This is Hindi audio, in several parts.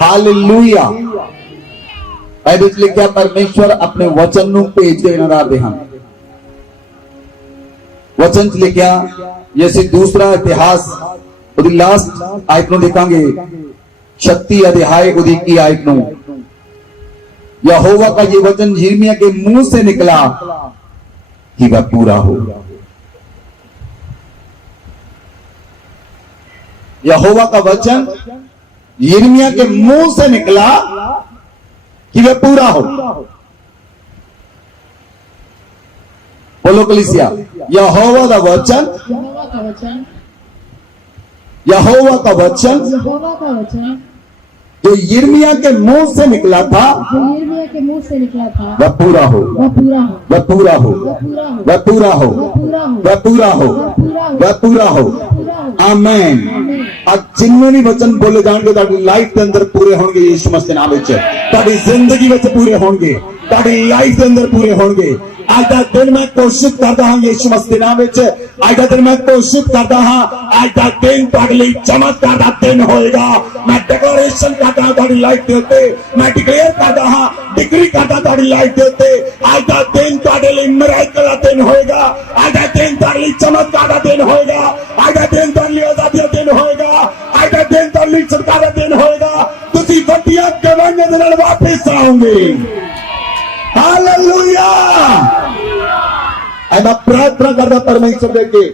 हालेलुया। बाइबल च लिखा परमेश्वर अपने वचन नूं भेज के ना दे हैं। वचन च लिखा ये असीं दूसरा इतिहास उहदी लास्ट आयत नूं देखांगे 36 अध्याय उहदी 21 आयत नूं। यहोवा का ये वचन यिर्मयाह के मुंह से निकला कि वह पूरा हो। यहोवा का वचन यिर्मयाह के मुंह से निकला कि वह पूरा हो। बोलो कलीसिया, यहोवा का वचन, यहोवा का वचन जो यिर्मयाह के मुंह से निकला था, वह पूरा हो, वह पूरा हो, वह पूरा हो, वह पूरा हो, वह पूरा हो। आमीन। आज जिन्ने भी वचन बोले जाएंगे ताकि लाइफ के अंदर पूरे होंगे यीशु मसीह नाम विच, ताकि जिंदगी में पूरे होंगे, ताकि लाइफ के अंदर पूरे होंगे। आज का दिन मैं कोशिश करता हाँ यीशु मसीह नाम विच, आज का दिन मैं कोशिश करता हाँ आज का दिन तुहाडे लई चमत्कार का दिन होएगा। मैं डिक्लेरेशन करता हाँ तुहाडी लाइफ दे उत्ते, मैं डिक्लेयर करता हाँ, डिग्री करता तुहाडी लाइफ दे उत्ते। आज का दिन तुहाडे लई मिरेकल का दिन होएगा। आज का दिन तुहाडे लई चमत्कार का दिन होएगा। आज का दिन तुहाडे लई आजादी का दिन होएगा। आज का दिन तुहाडे लई छुटकारा का दिन होएगा। तुसीं वड्डियां गवाहियां दे नाल वापस आओगे। हालेलुया। मैं प्रार्थना करता परमेश्वर दे के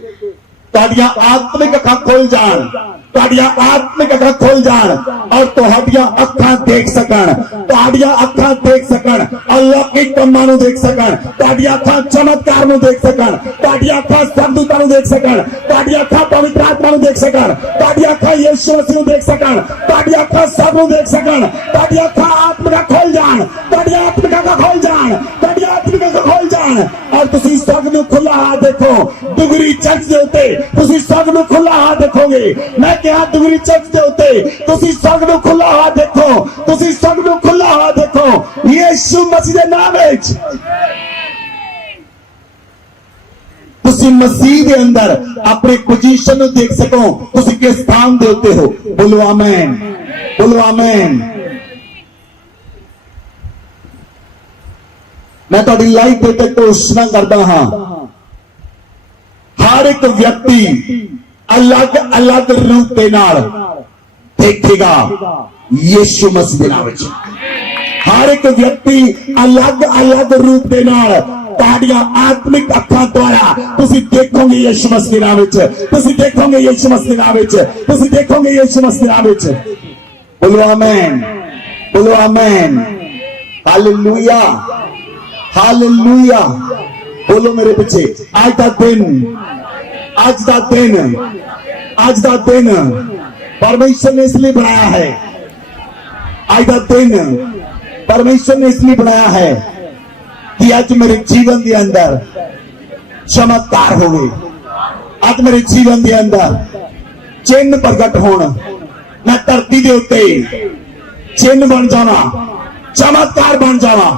तुहाडियां आत्मिक अखां खोल जान, तुहाडियां आत्मिक अखां खोल जान और तुहाडियां अखां देख सकन, तुहाडियां अखां देख सकन, अल्लाह के कम्मां नूं देख सकन, तुहाडियां अखां चमत्कार नूं देख सकन, तुहाडियां अखां सरदूतां नूं देख सकन, तुहाडियां अखां पवित्र आत्मा नूं देख सकन, तुहाडियां अखां यीशु मसीह नूं देख सकन, तुहाडियां अखां सब नूं देख सकन, तुहाडियां अखां आत्मिक खोल जान, तुहाडियां आत्मिक खोल जान, तुहाडियां आत्मिक खोल जान और तुसीं सब नूं खुला हाथ देखो। दुगरी चर्च दे उत्ते तुसीं सब नूं खुला हाथ देखोगे। मैं कहा दुगरी चर्च दे उत्ते तुसीं सब नूं खुला हाथ देखो, तुसीं सब नूं खुला हाथ देखो यीशु मसीह दे नाम विच। तुसीं मसीह दे अंदर अपनी पोजीशन नूं देख सको, तुसीं किस स्थान दे उत्ते हो। बोलो आमीन, बोलो आमीन। मैं तुहाडी लाइफ दे उत्ते घोषणा करदा हां, हर एक व्यक्ति अलग अलग रूप के नाल देखेगा यीशु मसीह दे नाम विच। हर एक व्यक्ति अलग अलग रूप के नाल तुहाडियां आत्मिक अखां द्वारा तुसीं देखोगे यीशु मसीह दे नाम विच, तुसीं देखोगे यीशु मसीह दे नाम विच, तुसीं देखोगे यीशु मसीह दे नाम विच। बोलो आमीन, बोलो आमीन। Hallelujah, hallelujah. बोलो मेरे पीछे। आज का दिन, आज का दिन, आज का दिन परमेश्वर ने इसलिए बनाया है। आज का दिन परमेश्वर ने इसलिए बनाया है कि आज मेरे जीवन के अंदर चमत्कार होवे, आज मेरे जीवन के अंदर चिन्ह प्रगट होण, मैं धरती के उत्ते चिन्ह बन जावा, चमत्कार बन जावा,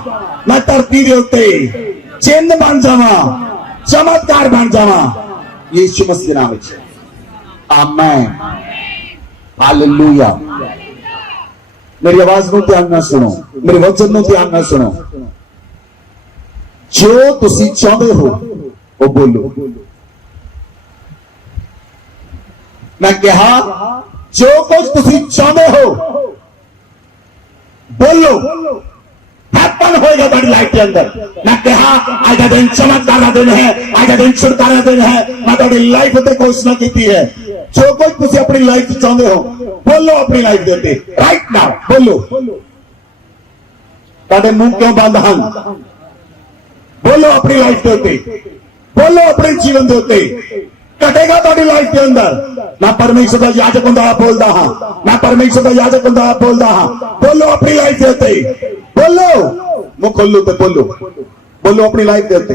मैं धरती के उत्ते चिन्ह बन जावा, चमत्कार बन जावा यीशु मसीह के नाम विच। आमीन, हालेलुया। मेरी आवाज नूं ध्यान नाल सुनो, मेरे वचन नूं ध्यान नाल सुनो। जो तुसीं चाहते हो वो बोलो। मैं कहा जो कुछ तुसीं चाहते हो बोलो, हैपन होएगा तुम्हारी लाइफ के अंदर। मैं कहा आज का दिन चमत्कार का दिन है, आज का दिन छुटकारा का दिन है। मैं तुम्हारी लाइफ उत्ते घोषणा की है। जो कुछ तुसीं अपनी लाइफ चाहते हो बोलो अपनी लाइफ दे उत्ते राइट नाउ बोलो। तुहाडे मुंह क्यों बंद हन? बोलो अपनी लाइफ के उत्ते, बोलो अपने जीवन के उत्ते। घटेगा तुहाडी लाइफ के अंदर। मैं परमेश्वर का याजक हुंदा बोलदा हां, मैं परमेश्वर का याजक हुंदा बोलदा हां। बोलो अपनी लाइफ के उत्ते, बोलो मुंह खोलो ते बोलो, बोलो अपनी लाइफ के उत्ते,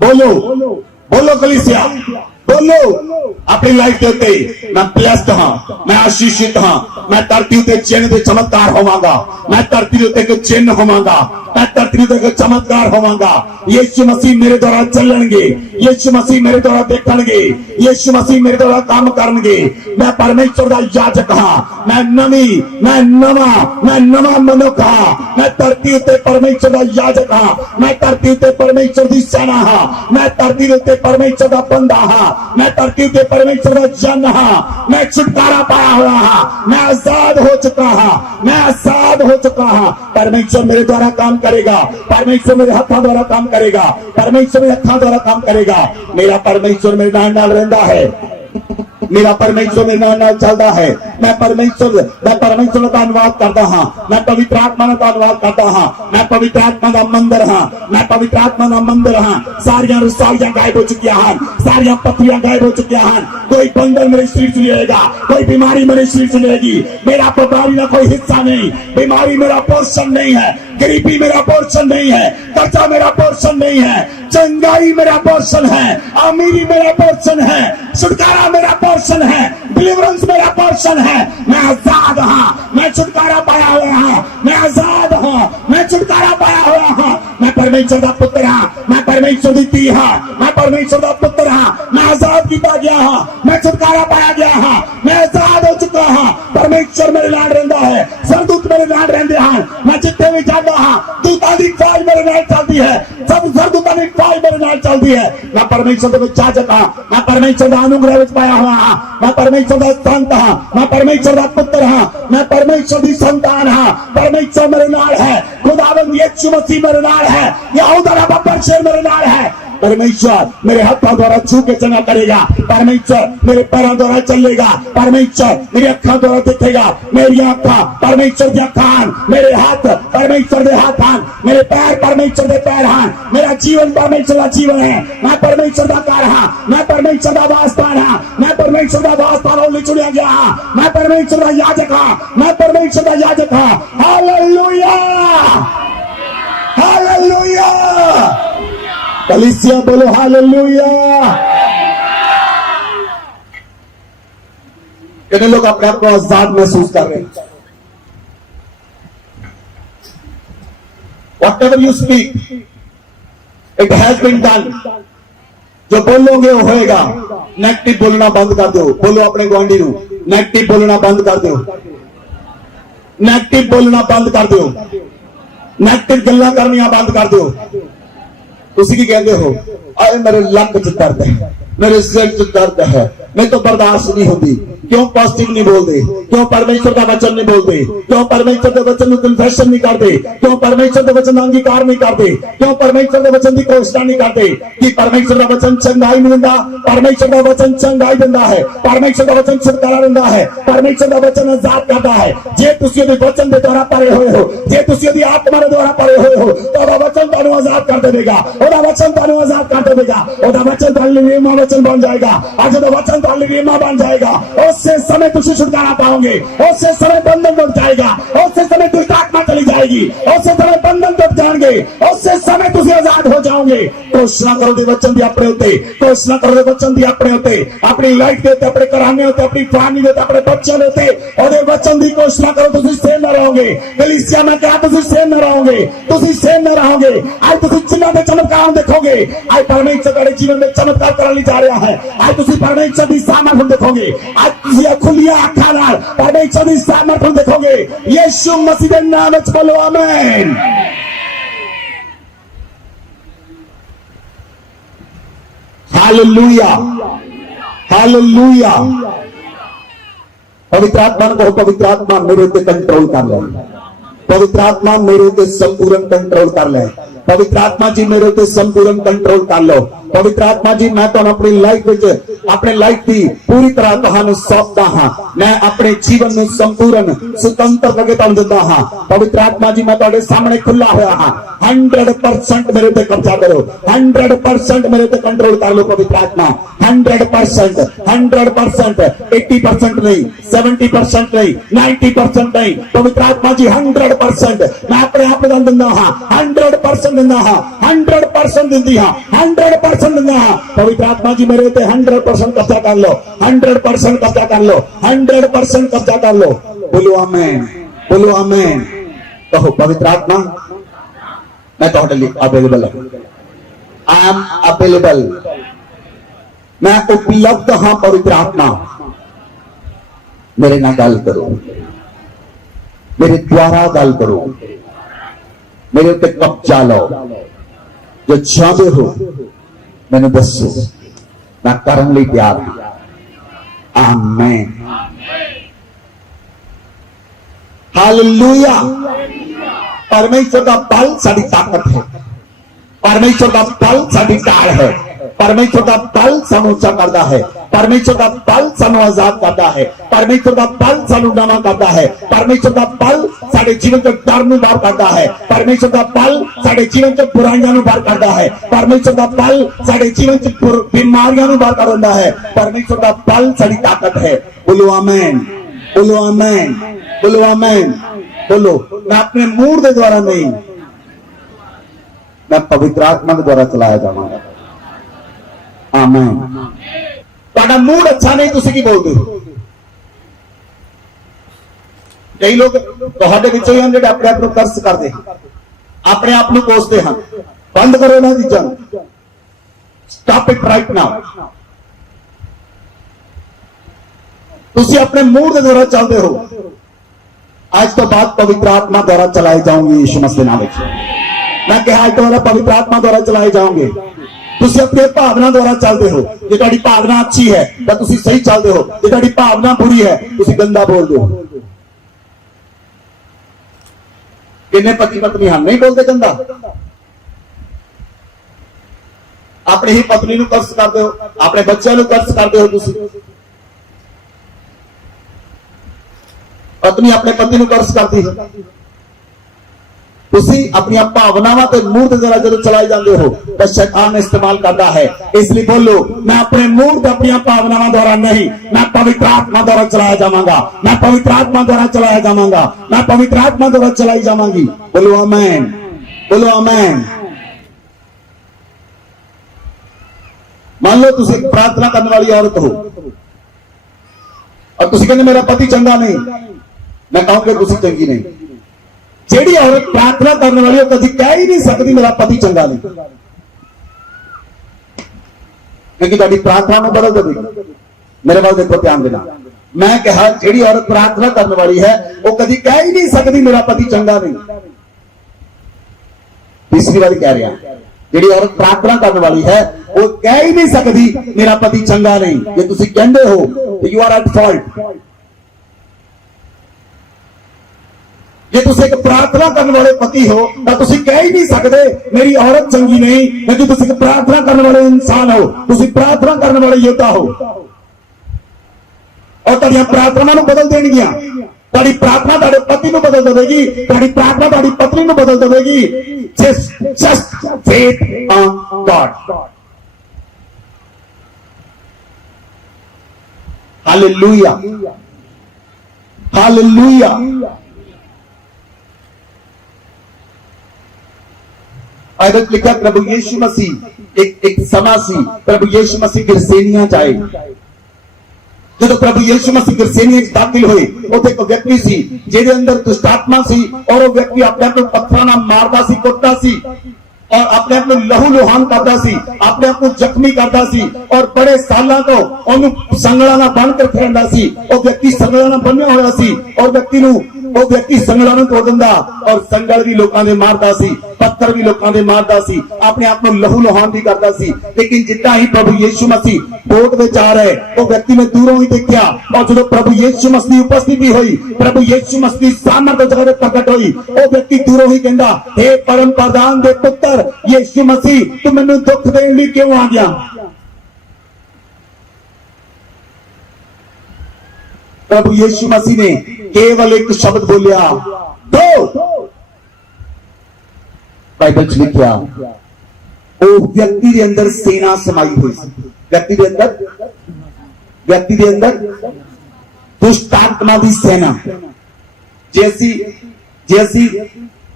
बोलो, बोलो कलीसिया, बोलो अपनी लाइफ के उत्ते। मैं ब्लेस्ड हां, मैं आशीषित हां, मैं धरती उत्ते चिन्ह ते चमत्कार होवांगा, मैं धरती उत्ते एक चिन्ह होवांगा। मैं धरती ते चमत्कार होवांगा। यीशु मसीह मेरे द्वारा चलणगे, यीशु मसीह मेरे द्वारा देखणगे, यीशु मसीह मेरे द्वारा काम करनगे। मैं परमेश्वर दा याजक हां, मैं नवा मनुख हां, मैं धरती उत्ते परमेश्वर दा याजक हां, मैं धरती उत्ते परमेश्वर दी सेना हां, मैं धरती उत्ते परमेश्वर दा बंदा हां, मैं धरती उत्ते परमेश्वर दा जन हां, मैं छुटकारा पाया हुआ हां, मैं आजाद हो चुका हां, मैं आजाद हो चुका हां। परमेश्वर मेरे द्वारा काम करेगा, परमेश्वर मेरे हाथों द्वारा काम करेगा, परमेश्वर मेरे अखां द्वारा काम करेगा। मेरा परमेश्वर मेरे नाल रहंदा है, मेरा परमेश्वर मेरे नाल चलता है। मैं परमेश्वर का धन्यवाद करता हां, मैं पवित्र आत्मा का धन्यवाद करता हां, मैं पवित्र आत्मा का मंदिर हां, मैं पवित्र आत्मा का मंदिर हां। सारियां रसालियां गायब हो चुकियां हैं, सारियां पत्रियां गायब हो चुकियां हैं। कोई बंधन मेरे शरीर से लेगा, कोई बीमारी मेरे शरीर से लेगी। मेरा बीमारी का कोई हिस्सा नहीं, बीमारी मेरा पोर्शन नहीं है, गरीबी मेरा पोर्शन नहीं है, कर्जा मेरा पोर्शन नहीं है, चंगाई मेरा पोर्शन है, अमीरी मेरा पोर्शन है, छुटकारा मेरा पोर्शन है, डिलीवरेंस मेरा पोर्शन है। मैं आजाद हां, मैं छुटकारा पाया हुआ हां, मैं आजाद हां, मैं छुटकारा पाया हुआ हां। मैं परमेश्वर का पुत्र हां, मैं परमेश्वर की धी हां, मैं परमेश्वर का पुत्र हां, मैं आजाद किया गया हां, मैं छुटकारा पाया गया हां, मैं आजाद हो चुका हां। परमेश्वर मेरे नाल रहंदा है, सरदूत मेरे नाल रहंदे हैं। मैं जिथे भी जांदा हां, दूतां दी फौज मेरे नाल चलदी है, सब सरदूतां दी फौज मेरे नाल चलदी है। मैं परमेश्वर दा याजक हां, मैं परमेश्वर दा अनुग्रह विच पाया हुआ हां, मैं परमेश्वर दा संत हां, मैं परमेश्वर दा पुत्र हां, मैं परमेश्वर दी संतान हां। परमेश्वर मेरे नाल है, खुदावंद यीशु मसीह मेरे नाल है, यहोवा दा परमेश्वर मेरे नाल है। परमेश्वर मेरे हाथों द्वारा छू के चंगा करेगा, परमेश्वर मेरे पैरों द्वारा चलेगा, परमेश्वर मेरी अखां द्वारा दिखेगा। मेरी अखां परमेश्वर दी अखां, मेरे हाथ परमेश्वर दे हाथ हैं, मेरे पैर परमेश्वर दे पैर हैं, मेरा जीवन परमेश्वर का जीवन है। मैं परमेश्वर का घर हां, मैं परमेश्वर का वासस्थान हां, मैं परमेश्वर का वासस्थान चुनिया गया हां, मैं परमेश्वर का याजक हां, मैं परमेश्वर का याजक हां। हालेलुया, हालेलुया, कलीसिया बोलो हालेलुया। कितने लोग अपने आप को आजाद महसूस कर रहे हैं? Whatever you speak, it has been done. जो बोलोगे वो होएगा। नेगेटिव बोलना बंद कर दो। बोलो अपने गुआंढी नू, नेगेटिव बोलना बंद कर दो, नेगेटिव बोलना बंद कर दो, नेगेटिव गल्लां करनियां बंद कर दो। तुसी की कहते हो, अरे मेरे लक च दर्द है, मेरे सिर च दर्द है, मैं तो बर्दाश्त नहीं होती। क्यों पॉजिटिव नहीं बोलते? क्यों परमेश्वर का वचन नहीं बोलते? क्यों परमेश्वर के वचन को कन्फेशन नहीं करते? क्यों परमेश्वर के वचन का अंगीकार नहीं करते? क्यों परमेश्वर के वचन की घोषणा नहीं करते कि परमेश्वर का वचन चंगाई नहीं दिंदा, परमेश्वर का वचन चंगाई दिंदा है, परमेश्वर का वचन छुटकारा दिंदा है, परमेश्वर का वचन आजाद करता है। जे तुसी ओदे वचन दे द्वारा परे होए हो, जे तुसी ओदी आत्मा दे द्वारा परे होए हो, तो ओदा वचन तुहानू आजाद कर देगा, ओदा वचन तुहानू आजाद कर देगा, ओदा वचन तुहाडे लिए रेमा वचन बन जाएगा। आज ओदा वचन तुहाडे लिए रेमा बन जाएगा। उससे समय तुसी छुटकारा पाओगे, उससे समय बंधन टूट जाएगा, उससे समय दुष्ट आत्मा चली जाएगी, उससे समय बंधन टूट जाएंगे, उससे समय तुसी आजाद हो जाओगे। घोषणा करो दे वचन दी अपने उत्ते, घोषणा करो दे वचन दी अपने उत्ते, अपनी लाइफ दे उत्ते, अपने घराने उत्ते, अपनी फैमिली दे उत्ते, अपने बच्चों दे उत्ते ओदे वचन दी घोषणा करो। तुसी सेम न रहोगे। कलीसिया में कहा तुसी सेम न रहोगे, तुसी सेम न रहोगे। आज तुसी चिन्ह दे चमत्कार देखोगे। आज परमेश्वर तेरे जीवन में चमत्कार करने जा रहा है। आज तुसी परमेश्वर दी सामर्थ देखोगे। आज तुसी खुलिया अखां नाल परमेश्वर दी सामर्थ देखोगे। यीशु मसीह दे नाम विच बोलो आमीन। Hallelujah, hallelujah. पवित्र आत्मा को, पवित्र आत्मा मेरे ऊपर कंट्रोल कर ले, पवित्र आत्मा मेरे ऊपर संपूर्ण कंट्रोल कर ले, पवित्र आत्मा जी मेरे ऊपर संपूर्ण कंट्रोल कर लो। पवित्र आत्मा जी मैं तो अपनी लाइफ अपने लाइफ की पूरी तरह तुहानू सौंपदा हां। मैं अपने जीवन में संपूर्ण स्वतंत्र करके तुहानू दिंदा हां। पवित्र आत्मा जी मैं तुहाडे सामने खुला होया हां। 100% मेरे पे कब्जा करो, 100% मेरे पे कंट्रोल कर लो। पवित्र आत्मा 100%, 100%, 80% नहीं, 70% नहीं, 90% नहीं। पवित्र आत्मा जी 100% मैं अपने आप को दिंदा हां, 100% दिंदा हां, 100% दिंदी हां, 100% दिंदा हां। पवित्र आत्मा जी मेरे पे 100% कब्जा कर लो, 100% कब्जा कर लो, 100% कब्जा कर लो। बोलो आमीन, बोलो आमीन। कहो पवित्र आत्मा मैं तुहाडे लिए अवेलेबल हूं। आई एम अवेलेबल, मैं उपलब्ध हाँ पवित्र आत्मा, मेरे नाल गल करो, मेरे द्वारा गल करो, मेरे उत्ते कब्जा लो, जो चाहते हो मैंने दसो, मैं करने लिए तैयार हूं। आमीन, हालेलुया। परमेश्वर का बल साडी ताकत है, परमेश्वर का बल साडी ढाल है, परमेश्वर का बल सानू ऊंचा करता है, परमेश्वर का बल सानू आजाद करता है, परमेश्वर का बल सानू नवा करता है, परमेश्वर का बल साडे जीवन चों डर नूं बाहर करता है, परमेश्वर का बल साडे जीवन चों बुराइयां नूं बाहर करता है, परमेश्वर का बल साडे जीवन चों बीमारियां नूं बाहर कर देता है, परमेश्वर का बल साडी ताकत है। बोलो आमीन, बोलो आमीन, बोलो आमीन। बोलो, मैं अपने मूड के द्वारा नहीं, मैं पवित्र आत्मा के द्वारा चलाया जाऊंगा। आमीन। तुहाडा मूड अच्छा नहीं, तुसीं की बोलदे हो? कई लोग तुहाडे विचों ही हैं जिहड़े अपने आप नूं कर्स करदे हैं, अपने आप नूं कोसदे हैं। बंद करो इन्हां चीज़ां नूं, स्टॉप इट राइट नाउ। तुसीं अपने मूड के द्वारा चलदे हो, आज तो बाद पवित्र आत्मा द्वारा चलाए जाऊंगी यीशु मसीह नाम विच। मैं कहा आज तो वाला पवित्र आत्मा द्वारा चलाए जाओगे। तुसी अपने भावना द्वारा चलते हो, जे तुहाडी भावना अच्छी है तो तुसी सही चलते हो, जे तुहाडी भावना बुरी है तुसी गंदा बोलते हो। किन्ने पति पत्नी हम नहीं बोलते गंदा, अपनी ही पत्नी नूं कर्स करते हो, अपने बच्चों नूं कर्स करते हो। तुसी पत्नी अपने पति नूं कर्स करती है, तुसी अपनी भावनावां ते मूड दे जरा जदों चलाए जाते हो तो शैतान इस्तेमाल करता है। इसलिए बोलो, मैं अपने मूड अपनी भावनावां द्वारा नहीं, मैं पवित्र आत्मा द्वारा चलाया जावांगा, मैं पवित्र आत्मा द्वारा चलाया जावांगा, मैं पवित्र आत्मा द्वारा चलाई जावांगी। बोलो आमीन, बोलो आमीन। मान लो तुसी एक प्रार्थना करने वाली औरत हो और तुसी कहंदे मेरा पति चंगा नहीं, मैं कहूंगा तुसी चंगी नहीं। जेड़ी औरत प्रार्थना करने वाली हो कभी कह ही नहीं सकती मेरा पति चंगा नहीं, क्योंकि तुहाडी प्रार्थना में बदल देगी। मेरे पास देखो, ध्यान देना। मैं कहा जेड़ी औरत प्रार्थना करने वाली है वो कभी कह ही नहीं सकती मेरा पति चंगा नहीं। तीसरी बार कह रहा, जेड़ी औरत प्रार्थना करने वाली है वो कह ही नहीं सकती मेरा पति चंगा नहीं। ये तुसी कहंदे हो यू आर एट फॉल्ट। जे तुसी एक प्रार्थना करने वाले पति हो तो तुसी कह ही नहीं सकते मेरी औरत चंगी नहीं, क्योंकि तुसी एक प्रार्थना करने वाले इंसान हो, तुसी प्रार्थना करने वाले योद्धा हो। और तुहाडीआं प्रार्थना नूं बदल देणगीआं। तुहाडी प्रार्थना तुहाडे पति नूं बदल देगी, तुहाडी प्रार्थना तुहाडी पत्नी नूं बदल देगी। Just faith on God. Hallelujah, hallelujah. आयत लिखा प्रभु यीशु मसीह एक समा सी, प्रभु यीशु मसीह गिरसेनियां जाए। जो प्रभु यीशु मसीह गिरसेनियां दाखिल हुए, उसे एक व्यक्ति सी जिहदे अंदर दुष्ट आत्मा सी और वो व्यक्ति अपने आप को पत्थरां नाल मारदा सी, कुटदा सी और अपने आप को लहू लुहान करता सी, अपने आप को जख्मी करता सी और बड़े सालों तो उन्होंने संगला ना बन कर रखता सी। वो व्यक्ति संगला ना बन्या होया सी और वो व्यक्ति संगला नूं तोड़ दिंदा और संगल भी लोकां दे मारदा सी, पत्थर भी लोकां दे मारदा सी, अपने आप को लहू लुहान भी करता सी। लेकिन जितना ही प्रभु यीशु मसीह बोट विच आ रहे, वो व्यक्ति ने दूरों ही देखा और जो प्रभु यीशु मसीह उपस्थिति हुई, प्रभु यीशु मसीह सामर्थ जगह प्रकट हुई, वो व्यक्ति दूरों ही कहंदा, हे परम प्रधान दे पुत्र यीशु मसीह, तू मैनूं दुख देण लई क्यों आ गया? प्रभु यीशु मसीह ने केवल एक शब्द बोलिया, दो। बाइबल च लिखिया वो व्यक्ति के अंदर सेना समाई हुई, व्यक्ति के अंदर दुष्ट आत्मा की सेना। जैसी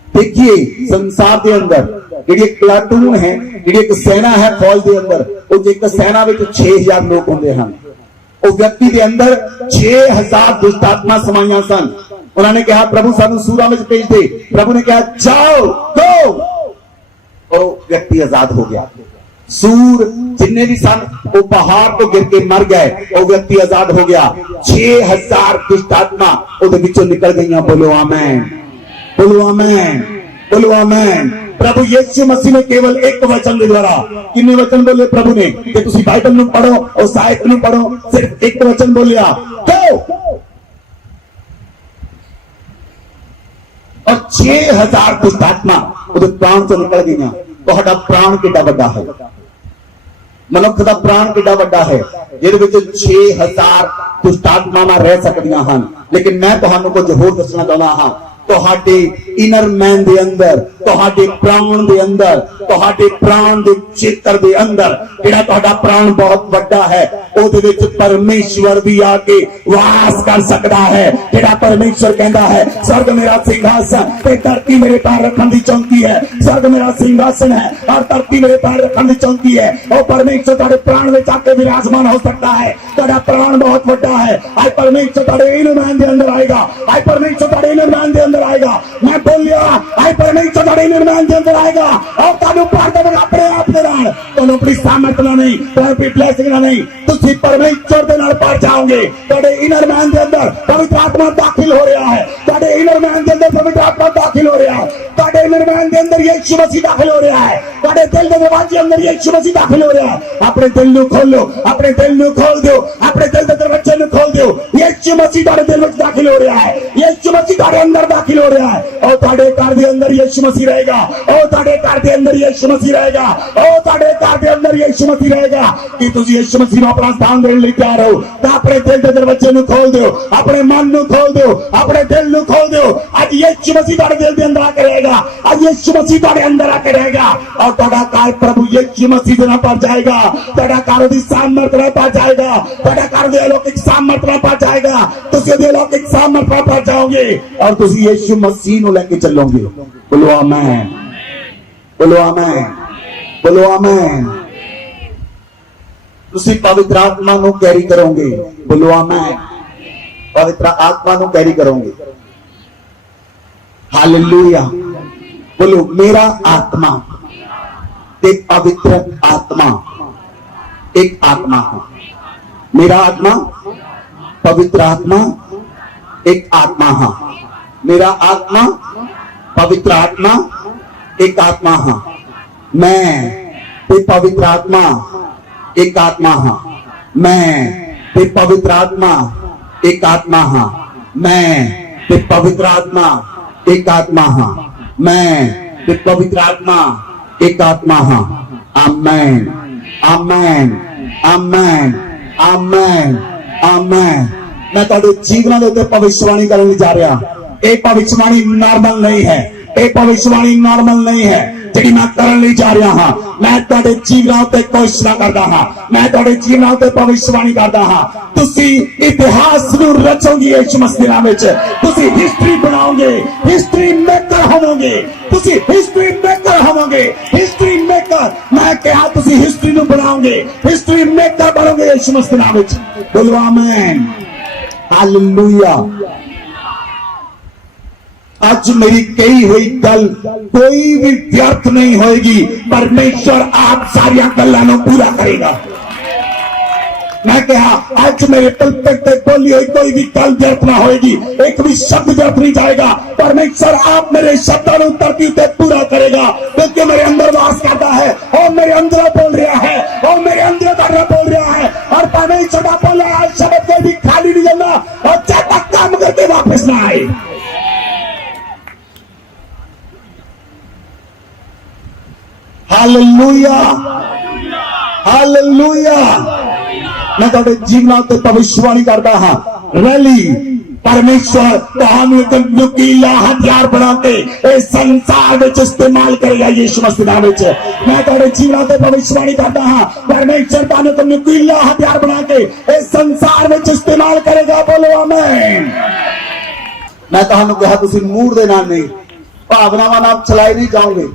देखिए संसार के अंदर जी एक प्लाटून है, जी एक सेना है फौज के अंदर, वो एक सेना में 6000 लोग होंगे हैं। वो व्यक्ति के अंदर 6000 दुष्ट आत्मा समाइया सन। उन्होंने कहा प्रभु सानू सूरा में भेज दे। प्रभु ने कहा जाओ, दो ਉਹ ਵਿਅਕਤੀ ਆਜ਼ਾਦ ਹੋ ਗਿਆ। सूर जिन्ने भी सन वो पहाड़ तो गिर के मर गए, वो व्यक्ति आजाद हो गया। 6000 दुष्ट आत्मा उहदे विचों निकल गईयां। बोलो आमीन, बोलो आमीन, बोलो आमीन। प्रभु यीशु मसीह ने केवल एक वचन के द्वारा, कितने वचन बोले प्रभु ने कि तुसी बाइबल नूं पढ़ो और साहित्य नूं पढ़ो, सिर्फ एक वचन बोलिया तो और 6000 दुष्ट आत्मा उहदे प्राण चों निकल गईयां। तुहाडा प्राण कितना वड्डा है, मनुख का प्राण कितना वड्डा है, जिहदे विच 6000 दुष्ट आत्मावां रह सकदियां हन। लेकिन मैं तुहानूं कुछ होर दसना चाहुंदा हां। तुहाडे इनर मैन दे अंदर, तुहाडे प्राण दे अंदर, तुहाडे प्राण दे क्षेत्र दे अंदर जिहड़ा तुहाडा प्राण बहुत वड्डा है, ਉਹਦੇ ਵਿੱਚ परमेश्वर भी आके वास कर सकता है। जिहड़ा परमेश्वर कहता है स्वर्ग मेरा सिंहासन ते धरती मेरे पैर रखने की चौकी है, स्वर्ग मेरा सिंहासन है और धरती मेरे पैर रखने की चौकी है। और परमेश्वर तुहाडे प्राण में आके विराजमान हो सकता है। तुहाडा प्राण बहुत वड्डा है। आज परमेश्वर तुहाडे इनर मैन दे अंदर आएगा, आज परमेश्वर तुहाडे इनर मैन दे अंदर आएगा। मैं बोलिया आज परमेश्वर तुहाडे इनर मैन दे अंदर आएगा और तुहानू भर देगा अपने आप दे नाल। तुहानू अपनी सामर्थ नाल नहीं, तुहाडी ब्लेसिंग नाल नहीं, तुसी परमेश्वर दे नाल भर जाओगे। तुहाडे इनर मैन दे अंदर पवित्र आत्मा दाखिल हो रहा है। तुहाडे इनर मैन दे अंदर पवित्र आत्मा दाखिल हो रहा है। तुहाडे इनर मैन दे अंदर यीशु मसीह दाखिल हो रहा है। तुहाडे दिल दे दरवाजे अंदर यीशु मसीह दाखिल हो रहा है। अपने दिल नू खोलो, अपने दिल नू खोल दो, अपने दिल दे दरवाजे नू खोल दो। यीशु मसीह तुहाडे दिल विच दाखिल हो रहा है, यीशु मसीह तुहाडे अंदर दाखिल हो रहा है। और तुहाडे घर दे अंदर यीशु मसीह रहेगा, और तुहाडे घर दे अंदर यीशु मसीह रहेगा, और तुहाडे घर दे अंदर यीशु मसीह रहेगा। कि तुसी यीशु मसीह नू अपना स्थान देने लई तैयार हो तो अपने दिल के दरवाजे नू खोल दो, अपने मन नू खोल दो, अपने दिल नू खोल दो। आज यीशु मसीह तुहाडे दिल दे अंदर आके रहेगा, आज यीशु मसीह तुहाडे अंदर आके रहेगा और तुहाडा घर प्रभु यीशु मसीह दे नाल भर जाएगा। तुहाडा घर दी सामर्थ नाल भर जाएगा, तुहाडा घर दे अलौकिक सामर्थ नाल भर जाएगा। तुसी दे अलौकिक सामर्थ नाल भर जाओगे और तुसी यीशु मसीह नू लेके चलोगे। बोलो आमीन, बोलो आमीन, बोलो आमीन। तुसी पवित्र आत्मा नू कैरी करोगे। बोलो आमीन, पवित्र आत्मा नू कैरी करोगे। हालेलुया। बोलो मेरा आत्मा एक पवित्र आत्मा एक आत्मा है। मेरा आत्मा पवित्र आत्मा एक आत्मा है। मेरा आत्मा पवित्र आत्मा एक आत्मा है। मैं ते पवित्र आत्मा एक आत्मा है। मैं ते पवित्र आत्मा एक आत्मा है। मैं ते पवित्र आत्मा एक आत्मा है। मैं ते पवित्र आत्मा एक आत्मा है। आमीन, आमीन, आमीन, आमीन, आमीन। मैं तुहाडे जीवन दे उत्ते भविष्यवाणी करन जा रहा। ये भविष्यवाणी नॉर्मल नहीं है, ये भविष्यवाणी नॉर्मल नहीं है जिहड़ी मैं करन लई जा रहा हां। मैं तुहाडे जीवन उत्ते घोषणा करदा हां, मैं तुहाडे जीवन उत्ते भविष्यवाणी करदा हां। तुसी इतिहास नूं रचोगे यीशु मसीह दे नाम विच। तुसी हिस्ट्री बनाओगे, हिस्ट्री मेकर होवोगे, तुसी हिस्ट्री मेकर होवोगे, हिस्ट्री मेकर। मैं कहा तुसी हिस्ट्री नूं बनाओगे, हिस्ट्री मेकर बनोगे यीशु मसीह दे नाम विच। बोलो आमीन, हालेलुया। आज मेरी कही हुई गल कोई भी व्यर्थ नहीं होगी। परमेश्वर आप सारी गल्लां पूरा करेगा। मैं कहा आज मेरे पुलपिट पे बोली हुई कोई भी गल व्यर्थ ना होगी, एक भी शब्द व्यर्थ नहीं जाएगा। परमेश्वर आप मेरे शब्दों को धरती पे पूरा करेगा, क्योंकि मेरे अंदर वास करता है और मेरे अंदर बोल रहा है और मेरे अंदर धरना बोल रहा है। और परमेश्वर का बोला शब्द कोई भी खाली नहीं जाना और जब तक काम करके वापस ना आए। Hallelujah, hallelujah. मैं तुहाडे जीवन ते भविष्यवाणी करदा हां। रैली परमेश्वर तुहानू एक नुकीला हथियार बना के इस संसार विच इस्तेमाल करेगा यीशु मसीह नाम विच। मैं तुहाडे जीवन ते भविष्यवाणी करदा हां। परमेश्वर तुहानू एक नुकीला हथियार बना के इस संसार विच इस्तेमाल करेगा। बोलो आमीन। मैं तुहानू कहा तुसीं मूड दे नाल नहीं, भावनावां नाल चलाए नहीं जाओगे।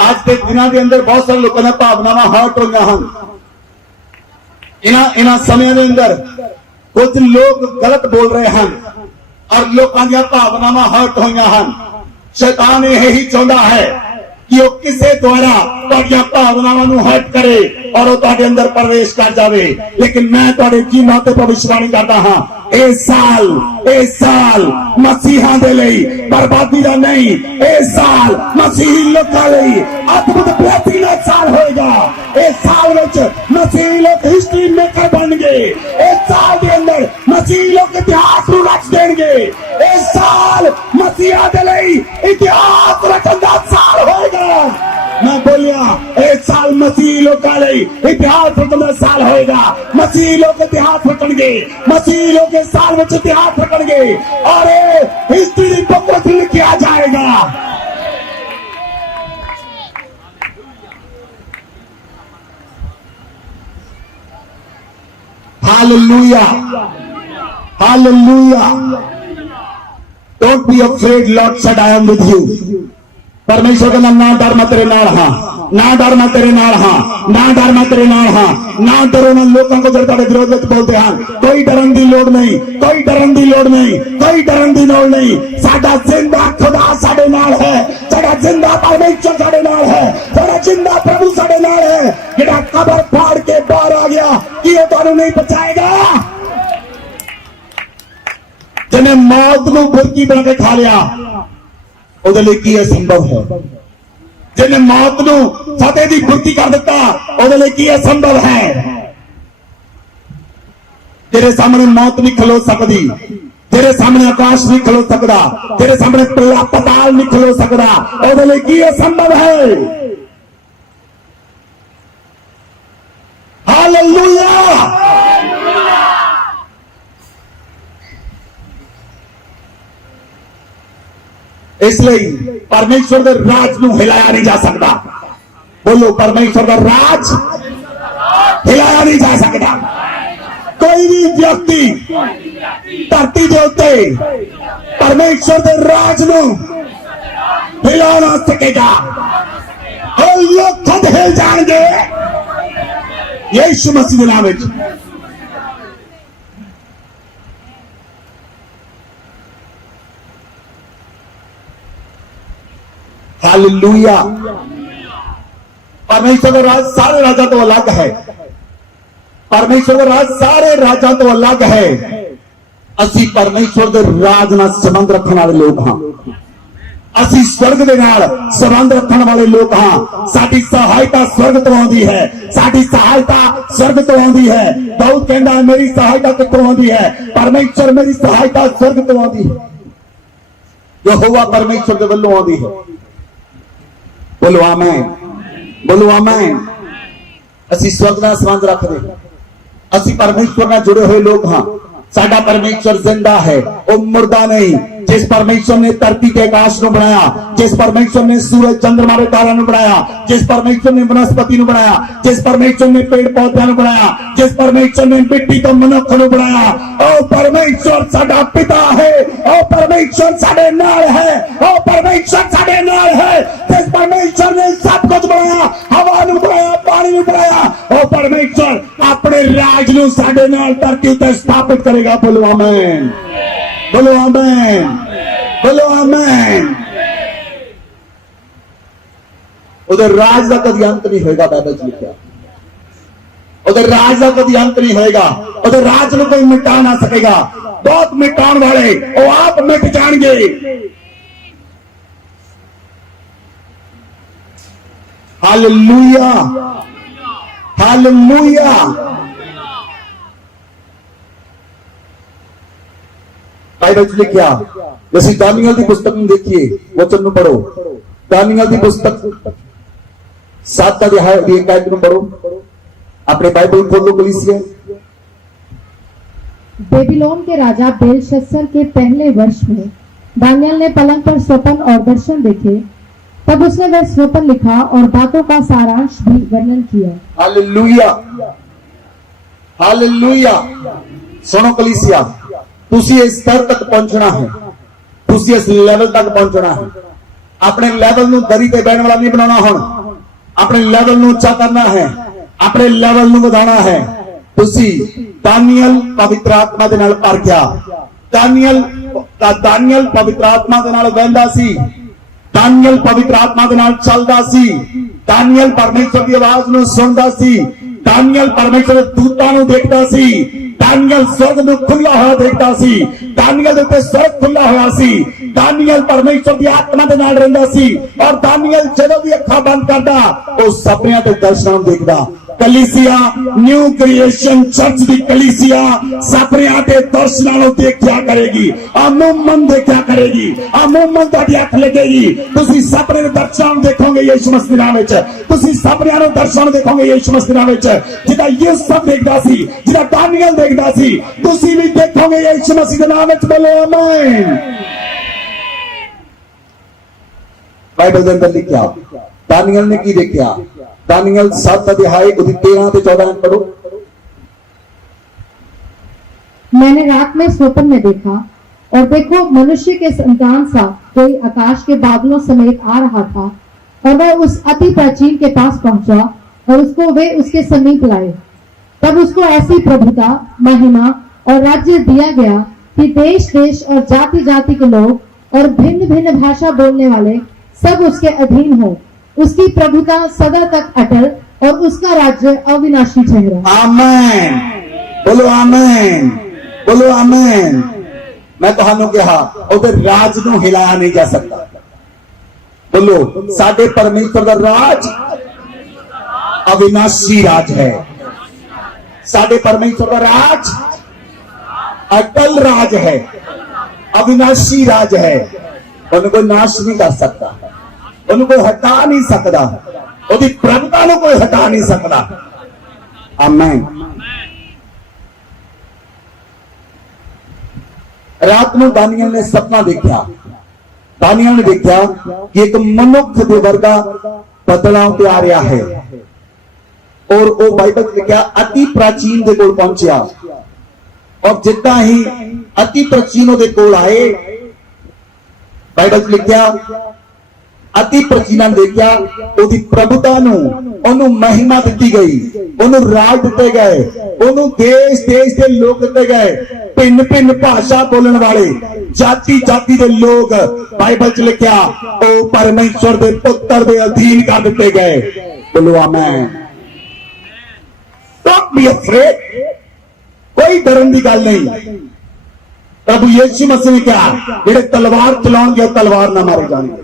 आज के दिनों के अंदर बहुत सारे लोगों ने भावनावां हर्ट हो हन। इन्हां समय के अंदर कुछ लोग गलत बोल रहे हैं और लोगों दी भावनावां हर्ट हुई हन। शैतान यही चाहता है कि वो किसे द्वारा तुहाडियां भावनावां नूं हट करे और वो तुहाडे अंदर प्रवेश कर जावे। लेकिन मैं तुहाडे जीवन ते भविष्यवाणी करदा हां, इस साल मसीहां दे लई बर्बादी दा नहीं, इस साल मसीही लोकां लई अद्भुत बेहतरीन साल होएगा। इस साल विच मसीही लोग हिस्ट्री मेकर बनगे। इस साल दे अंदर मसीही लोग इतिहास नूं रच देणगे। इस साल मसीहा दे लई इतिहास रचण दा साल होएगा। मैं बोलिया, इस साल मसीही लोकां लई इतिहास रचण दा साल होएगा। मसीही लोग इतिहास रचणगे, मसीही लोग इस साल विच इतिहास रचणगे और हिस्ट्री बुक विच लिखिया जाएगा। Hallelujah. Hallelujah. Don't be afraid, Lord said, I am with you. परमेश्वर का नाम, ना डर मैं तेरे नाल हां, ना डर मैं तेरे नाल हां, ना डर मैं तेरे नाल हां। ना डरो ना लोगों को जो तेरे विरोध में बोलते हैं, कोई डरन दी लोड़ नहीं, कोई डरन दी लोड़ नहीं, कोई डरन दी लोड़ नहीं। साडा जिंदा खुदा साडे नाल है, साडा जिंदा परमेश्वर साडे नाल है, साडा जिंदा प्रभु साडे नाल है। जेड़ा कबर फाड़ के बाहर आ गया, कि वो तुहानू नहीं बचाएगा। जिन्हें मौत नूं बुरकी बना के खा लिया, ਉਹਦੇ ਲਈ ਕੀ असंभव है। जिन्हें मौत नूं फतेह दी फुर्ती कर दिता, ਉਹਦੇ ਲਈ ਕੀ असंभव है। तेरे सामने मौत नहीं खलो सकती, तेरे सामने आकाश नहीं खलो सकता, तेरे सामने पताल नहीं खलो सकता, ਉਹਦੇ ਲਈ ਕੀ असंभव है। हालेलुया। इसलिए परमेश्वर के राज नूं हिलाया नहीं जा सकता। बोलो, परमेश्वर का राज हिलाया नहीं जा सकता। कोई भी व्यक्ति धरती के उत्ते परमेश्वर के राज नूं हिला ना सकेगा। और लोग खुद हिल जाएंगे यीशु मसीह के नाम में। हालेलुया। परमेश्वर का राज सारे राजा तो अलग है, परमेश्वर का राज सारे राजा तो अलग है। असी परमेश्वर के राज नाल संबंध रखने वाले लोग हां, असी स्वर्ग के नाल संबंध रखने वाले लोग हां। साडी सहायता स्वर्ग तो आउंदी है, साडी सहायता स्वर्ग तो आउंदी है। दाऊद कहंदा मेरी सहायता कित्थों आउंदी है? परमेश्वर मेरी सहायता स्वर्ग तो आउंदी है। यहोवा परमेश्वर के वल्लों आउंदी है। बोलो आमीन, बोलो आमीन। असी स्वर्ग नाल संबंध रखदे, असी परमेश्वर नाल जुड़े हुए लोग हां। साडा परमेश्वर जिंदा है, वो मुर्दा नहीं। जिस परमेश्वर ने धरती के आकाश को बनाया, जिस परमेश्वर ने सूरज चंद्रमा के तारा को बनाया, जिस परमेश्वर ने वनस्पति को बनाया, जिस परमेश्वर ने पेड़ पौधों को बनाया, जिस परमेश्वर ने मिट्टी तो मनुख को बनाया, ओ परमेश्वर साडा पिता है। ओ परमेश्वर साडे नाल है, ओ परमेश्वर साडे नाल है। जिस परमेश्वर ने सब कुछ बनाया, हवा को बनाया, पानी को बनाया, ओ परमेश्वर अपने राज को साडे नाल धरती पर स्थापित करेगा। बोलो आमीन, बोलो आमीन, बोलो आमीन। उधर राज का कभी अंत नहीं होगा। बाइबल च लिखा, उधर राज का कभी अंत नहीं होगा। उधर राज को कोई मिटा ना सकेगा। बहुत मिटाने वाले वो आप मिट जाएंगे। Hallelujah, hallelujah. बाइबल च लिखा, जैसे दानियल की पुस्तक में देखिए, वचन में पढ़ो। दानियल की पुस्तक 7 अध्याय 1 आयत में पढ़ो। अपने बाइबल खोलो कलीसिया। बेबीलोन के राजा बेलशस्सर के पहले वर्ष में दानियल ने पलंग पर स्वप्न और दर्शन देखे। तब उसने वह स्वप्न लिखा और बातों का सारांश भी वर्णन किया। Hallelujah, hallelujah. सुनो कलीसिया, तुसी इस स्तर तक पहुंचना है, तुसी इस लेवल तक पहुंचना है। अपने लेवल नूं दरी ते बैठने वाला नहीं बनाना। हुण अपने लेवल नूं उच्चा करना है, अपने लेवल नूं वधाना है। तुसी दानियल पवित्र आत्मा दे नाल भर गया। दानियल पवित्र आत्मा दे नाल वहंदा सी। दानियल पवित्र आत्मा दे नाल चलदा सी, दानियल परमेश्वर की आवाज नूं सुनदा सी, दानियल परमेश्वर दे दूतां नूं देखदा सी, दानियल स्वर्ग नूं खुला होया देखदा सी, दानियल दे उत्ते स्वर्ग खुला होया सी, दानियल परमेश्वर की आत्मा दे नाल रहिंदा सी और दानियल जदों भी अखां बंद करदा ओ सपनियां ते दर्शनां देखदा। कलीसिया न्यू क्रिएशन चर्च की कलीसिया सपनियां ते दर्शनां नूं देखिया करेगी, अमूमन देखिया करेगी, अमूमन तुहाडी अख लगेगी। तुसीं सपने दे दर्शनां देखोगे यीशु मसीह दे नाम विच, तुसीं सपनियां नूं दर्शन देखोगे यीशु मसीह दे नाम विच। जिहदा यूसुफ देखदा सी, जिहदा दानियल देखदा सी, तुसीं भी देखोगे यीशु मसीह दे नाम विच। बोलो आमीन। बाइबल दे अंदर लिखिया दानियल ने की देखिया, दानियल 7 अध्याय 13 से 14 पढ़ो। मैंने रात में स्वप्न में देखा और देखो मनुष्य के संतान सा कोई आकाश के बादलों समेत आ रहा था और वह उस अति प्राचीन के पास पहुंचा और उसको वे उसके समीप लाए। तब उसको ऐसी प्रभुता, महिमा और राज्य दिया गया कि देश देश और जाति जाति के लोग और भिन्न भिन्न भाषा बोलने वाले सब उसके अधीन हो। उसकी प्रभुता सदा तक अटल और उसका राज्य अविनाशी ठहरा। आमीन। बोलो आमीन, बोलो आमीन। मैं तुहानू कहा उधर राज नूं हिलाया नहीं जा सकता। बोलो साडे परमेश्वर दा राज अविनाशी राज है, साडे परमेश्वर दा राज अटल राज है, अविनाशी राज है। उन्हें कोई नाश नहीं कर सकता, उन्हें कोई हटा नहीं सकता, उसकी प्रभुता को कोई हटा नहीं सकता। आमीन। रात में दानियल ने सपना देखा, दानियल ने देखा कि एक मनुख दे वर्गा बदलाव ते आ रहा है और वो बाइबल लिखा अति प्राचीन दे कोल पहुंचा और जितना ही अति प्राचीन दे कोल आए बाइबल लिखा अति प्राचीन देखा उसकी प्रभुता नूं महिमा दी गई, उन्होंने राज दिते गए, उन्होंने देश देश के लोग दिते गए, भिन्न भिन्न भाषा बोलने वाले जाति जाति के लोग बाइबल च लिखा ओ परमेश्वर के पुत्र के अधीन कर दिते गए। बोलो आमीन। डोंट बी अफ्रेड, कोई डरन की गल नहीं। प्रभु यीशु मसीह ने कहा जेड़े तलवार चलाओगे तलवार ना मारे जाएंगे।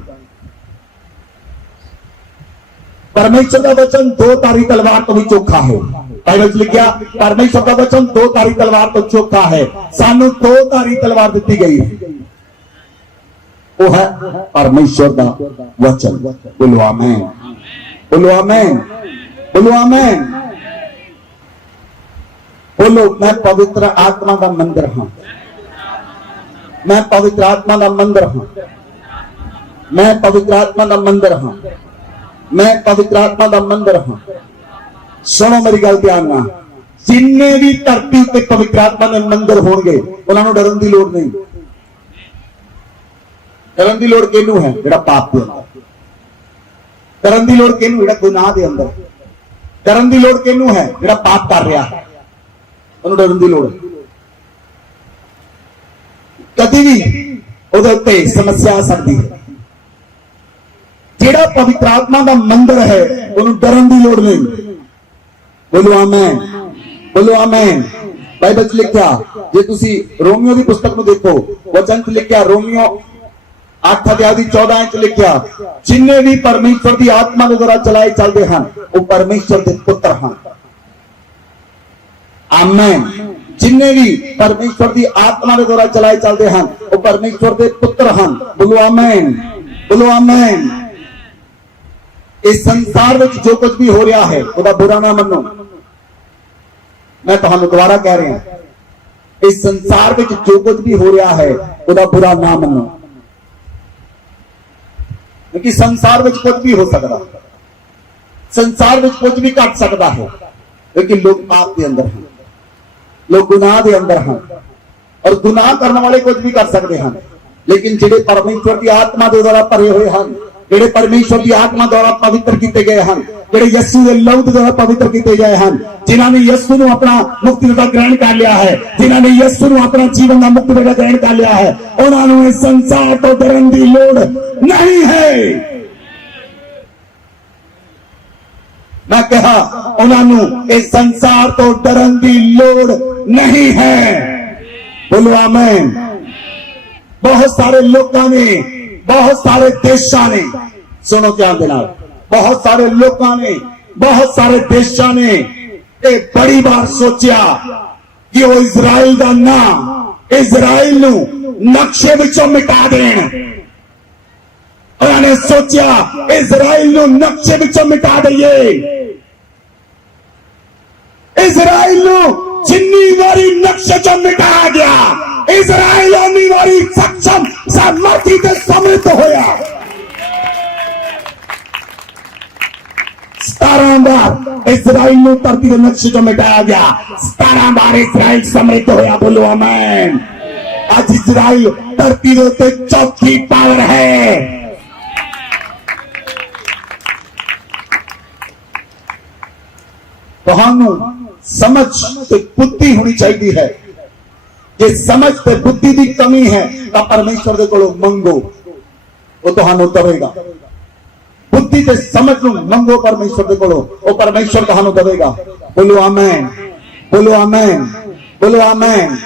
परमेश्वर का वचन दो तारी तलवार तो भी चोखा है। बाइबल लिखा परमेश्वर का वचन दो तारी तलवार तो चोखा है। सानू दो तारी तलवार दी गई है, वो है परमेश्वर का वचन। बोलो आमीन, बोलो आमीन, बोलो आमीन। बोलो मैं पवित्र आत्मा का मंदिर हूं, मैं पवित्र आत्मा का मंदिर हूं, मैं पवित्र आत्मा का मंदिर हूं, मैं पवित्र आत्मा का मंदिर हूं। सुनो मेरी गल ध्यान नाल, जिन्ने भी धरती उत्ते पवित्र आत्मा के मंदिर होणगे उन्होंने डरन की लोड़ नहीं। डरन की लोड़ किनू है? जिहड़ा पाप दे अंदर। डरन की लोड़ किनू? जिहड़ा गुनाह दे अंदर। डरन की लोड़ किनू है? जिहड़ा पाप कर रहा है, उन्होंने डरन की लोड़। कभी भी उहदे उत्ते समस्या आ सकती है। जेड़ा पवित्र आत्मा का मंदिर है उन्होंने डरन की लोड़ नहीं। बोलो आमीन, बोलो आमीन। बाइबल च लिखा जे तुसी रोमियो की पुस्तक में देखो वचन च लिखा रोमियो 8 अध्याय 14 च लिखा जिन्ने भी परमेश्वर की आत्मा के द्वारा चलाए चलते हैं वो परमेश्वर के पुत्र हैं। आमीन। जिन्ने भी परमेश्वर की आत्मा के द्वारा चलाए चलते हैं वो परमेश्वर के पुत्र हैं। बोलो आमीन, बोलो आमीन। इस संसार में जो कुछ भी हो रहा है उसका बुरा ना मनो। मैं तुहानू दोबारा कह रहा हूं, इस संसार में जो कुछ भी हो रहा है उसका बुरा ना मनो, क्योंकि संसार में कुछ भी हो सकता, संसार में कुछ भी घट सकता है, क्योंकि लोग पाप के अंदर हैं, लोग गुनाह के अंदर हैं और गुनाह करने वाले कुछ भी कर सकते हैं। लेकिन जिहड़े परमेश्वर की आत्मा के द्वारा भरे हुए हैं, जिहड़े परमेश्वर की आत्मा द्वारा पवित्र किए गए हैं, जिहड़े यीशु के लहू द्वारा पवित्र किए गए हैं, जिन्होंने यीशु को अपना मुक्तिदाता ग्रहण कर लिया है, जिन्होंने यीशु को अपना जीवन का मुक्तिदाता ग्रहण कर लिया है, उन्होंने इस संसार तो डरन की लोड़ नहीं है। मैं कहा उन्होंने इस संसार को डरन की लोड़ नहीं है। बोलो आमीन। बहुत सारे लोगों ने, बहुत सारे देशों ने, सुनो ध्यान देना, बहुत सारे लोगों ने, बहुत सारे देशों ने एक बड़ी बार सोचा कि वो इजराइल का नाम इजराइल नक्शे विचों मिटा देन। उन्होंने सोचा इजराइल नक्शे विचों मिटा दईए। इजराइल जिन्नी वारी नक्शे चो मिटाया गया, इजराइल उन्नी वारी सक्षम सामर्थी ते समृद्ध होया। 17 बार इजराइल धरती के नक्शे चो मिटाया गया, 17 बार इजराइल समृद्ध होया। बोलो आमीन। आज इजराइल धरती के उत्ते चौथी पावर है। तुहानू समझ ते बुद्धि होनी चाहिए है। जे समझ ते बुद्धि की कमी है तो परमेश्वर दे कोलों मंगो, वो तुहानू देवेगा। बुद्धि ते समझ नू मंगो परमेश्वर दे कोलों, वो परमेश्वर तुहानू देवेगा। बोलो आमीन, बोलो आमीन, बोलो आमीन।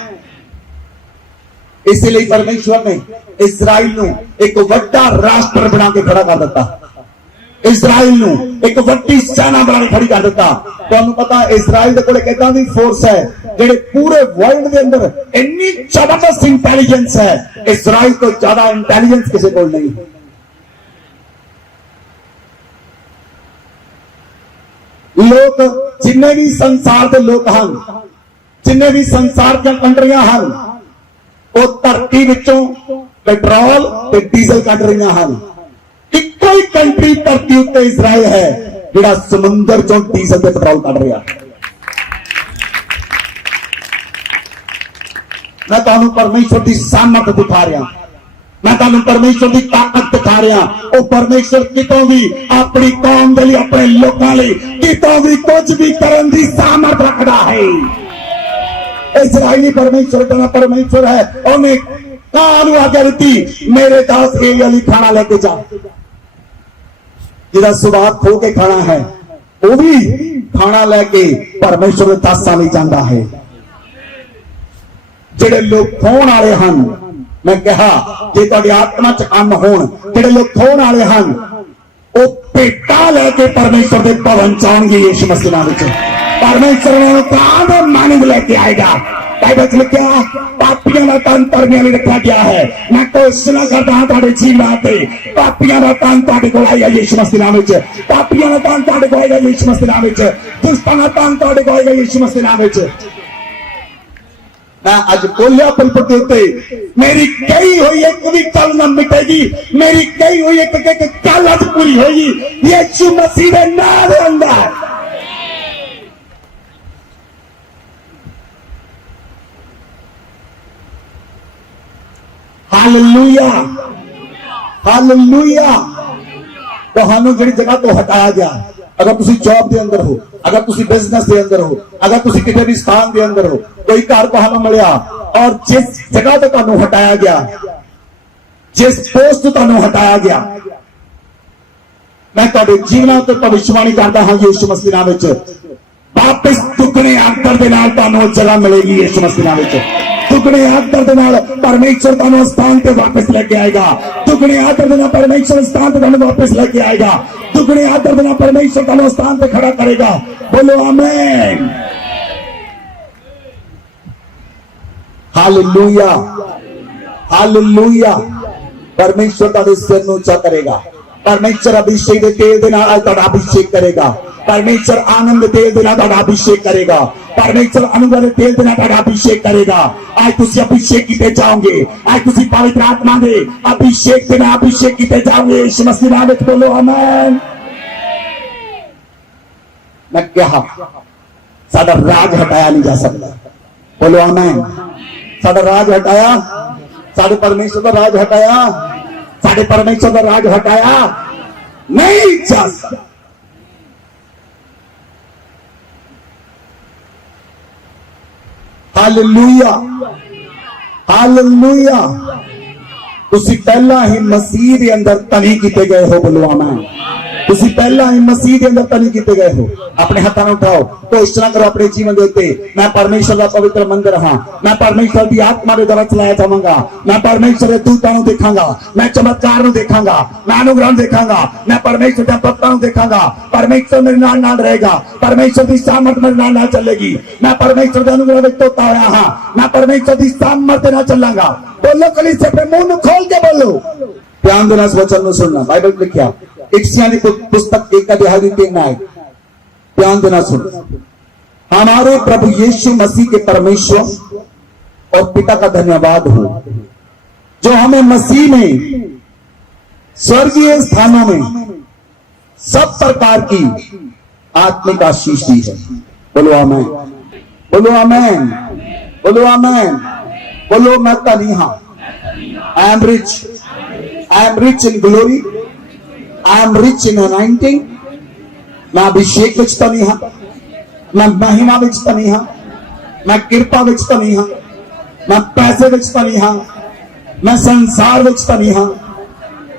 इसलिए परमेश्वर ने इजराइल नू एक वड्डा राष्ट्र बना के खड़ा कर दिता। इजराइल नू एक वड्डी सेना बना के खड़ी कर दिता। तुहानू पता इजराइल दे कोल एक इदां दी फोर्स है जेडे पूरे वर्ल्ड दे अंदर इन्नी जबरदस्त इंटेलिजेंस है, इजराइल तो ज्यादा इंटेलिजेंस किसी कोल नहीं। लोग जिन्ने भी संसार के लोग हैं, जिन्ने भी संसार दी कंट्रियां हैं, वो धरती विचों पेट्रोल ते डीजल कढ रही हैं। इको ही कंट्री धरती उत्ते इजराइल है जिहड़ा समुंदर चों डीजल ते पेट्रोल कढ रहा। मैं तुहानू परमेश्वर की सामर्थ दिखा रहा, मैं तुहानू परमेश्वर की ताकत दिखा रहा। वो परमेश्वर कितों भी अपनी कौम के लिए, अपने लोगों लिए कितों भी कुछ भी करने की सामर्थ रखता है। इजराइली परमेश्वर का परमेश्वर है। उन्हें कानू आज्ञा दी, मेरे दास एलिया खाना लेके जा। जिहदा स्वाद खो के खाना है वो भी खाना लेके परमेश्वर के दासां लई जांदा है। जिहड़े लोग खोण वाले हैं, मैं कहा जे तुहाडी आत्मा च काम होण, जिहड़े लोग खोण वाले हैं वो भेटा लेके परमेश्वर के भवन च आउणगे। यीशु मसीह नाम विच परमेश्वर उन्हां नूं कान मानंद लेके आएगा। बाइबल लिखा पापियां का तन धर्मियां लई रखा गया है। मैं घोषणा करता हाँ तुहाडे जीवन ते पापियां का तन तुहाडे कोल आएगा यीशु मसीह नाम विच। पापियां का तन तुहाडे कोल आएगा यीशु मसीह नाम विच। दुष्टां का तन तुहाडे कोल आएगा यीशु मसीह नाम विच। मैं अज बोलिया पुलपट के उत्ते, मेरी कही हुई एक भी कल न मिटेगी, मेरी कही हुई एक कल अज पूरी होगी यीशु मसीह दे नाम दे अंदर। Hallelujah, hallelujah. तुहानू जिहड़ी जगह तो हटाया गया, अगर तुसी जॉब के अंदर हो, अगर तुसी बिजनेस के अंदर हो, अगर तुसी किसी भी स्थान के अंदर हो, कोई घर तुहानू मिलिया और जिस जगह तो तुहानू हटाया गया, जिस पोस्ट तो तुहानू हटाया गया, मैं तुहाडे जीवन ते भविष्यवाणी करदा हां यीशु मसीह नाम विच वापस दुगने आदर दे नाल तुहानू जगह मिलेगी। यीशु मसीह नाम विच दुगने आदर दे नाल परमेश्वर तुहानू स्थान ते वापस लेके आएगा। दुगने आदर दे नाल परमेश्वर स्थान ते तुहानू वापस लेके आएगा। दुगने आदर दे नाल परमेश्वर तुहानू स्थान ते खड़ा करेगा। बोलो आमीन, हालेलुया, हालेलुया। परमेश्वर तुहाडे सिर नूं ऊंचा करेगा। परमेश्वर अभिषेक दे तेल दे नाल तुहाडा अभिषेक करेगा। परमेश्वर आनंद तेल दे नाल तुहाडा अभिषेक करेगा। परमेश्वर अनुभव दे तेल दे नाल तुहाडा अभिषेक करेगा। आज तुसी अभिषेक किते जाओगे, आज तुसी पवित्र आत्मा दे अभिषेक दे नाल अभिषेक किते जाओगे। यीशु मसीह नाम विच बोलो आमीन। मैं कहा साडा राज हटाया नहीं जा सकता। बोलो आमीन। साडा राज हटाया, साडे परमेश्वर का राज हटाया, साडे परमेश्वर का राज हटाया नहीं जा सकता। Hallelujah, hallelujah. ਤੁਸੀਂ ਪਹਿਲਾਂ ਹੀ ਮਸੀਹ ਦੇ ਅੰਦਰ ਤਣੀ ਕੀਤੇ ਗਏ ਹੋ। ਬੋਲੋ ਆਮੇਨ। ਤੁਸੀਂ ਪਹਿਲਾਂ ਹੀ ਮਸੀਹ ਦੇ ਅੰਦਰ ਤਣੀ ਕੀਤੇ ਗਏ ਹੋ। ਆਪਣੇ ਹੱਥਾਂ ਨੂੰ ਉਠਾਓ तो इस तरह करो अपने जीवन देते। मैं परमेश्वर का पवित्र मंदिर हाँ, मैं परमेश्वर की आत्मा के द्वारा चलाया जावांगा, मैं परमेश्वर के दूतां नूं देखांगा, मैं चमत्कार नूं देखांगा, मैं अनुग्रह देखांगा, मैं परमेश्वर के भक्तां नूं देखांगा। परमेश्वर मेरे नाल रहेगा, परमेश्वर की सामर्थ मेरे नाल चलेगी। मैं परमेश्वर के अनुग्रह विच धोता होया हाँ, मैं परमेश्वर की सामर्थ नाल चलांगा। बोलो कलीसिया अपने मुंह नूं खोल के बोलो। ध्यान देना इस वचन नूं सुनना। बाइबल लिखिया इफिसियां की पुस्तक 1 अध्याय 3 आयत। ध्यान देना सुन। हमारे प्रभु यीशु मसीह के परमेश्वर और पिता का धन्यवाद हो जो हमें मसीह में स्वर्गीय स्थानों में सब प्रकार की आत्मिक आशीष दी है। बोलो आमेन, बोलो आमेन, बोलो आमेन, बोलो मैं धनी हां। I am rich in glory, I am rich in anointing. मैं अभिषेक विच धनी हां, मैं महिमा विच धनी हां, मैं कृपा विच धनी हां, मैं पैसे विच धनी हां, मैं संसार विच धनी हां।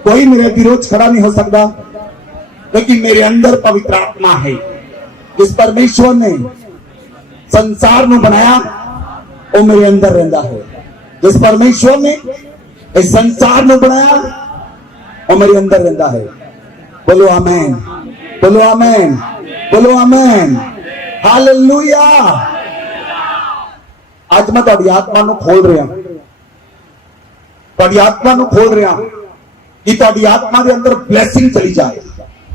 कोई मेरे विरोध खड़ा नहीं हो सकता क्योंकि मेरे अंदर पवित्र आत्मा है। जिस परमेश्वर ने संसार को बनाया वो मेरे अंदर रहता है। जिस परमेश्वर ने इस संसार को बनाया वो मेरे अंदर रहता है। बोलो आमेन, बोलो आमेन, बोलो आमेन, हालेलुया। आज मैं तुहाडी आत्मा नूं खोल रहा, तुहाडी आत्मा नूं खोल रहा कि तुहाडी आत्मा के अंदर ब्लैसिंग चली जाए।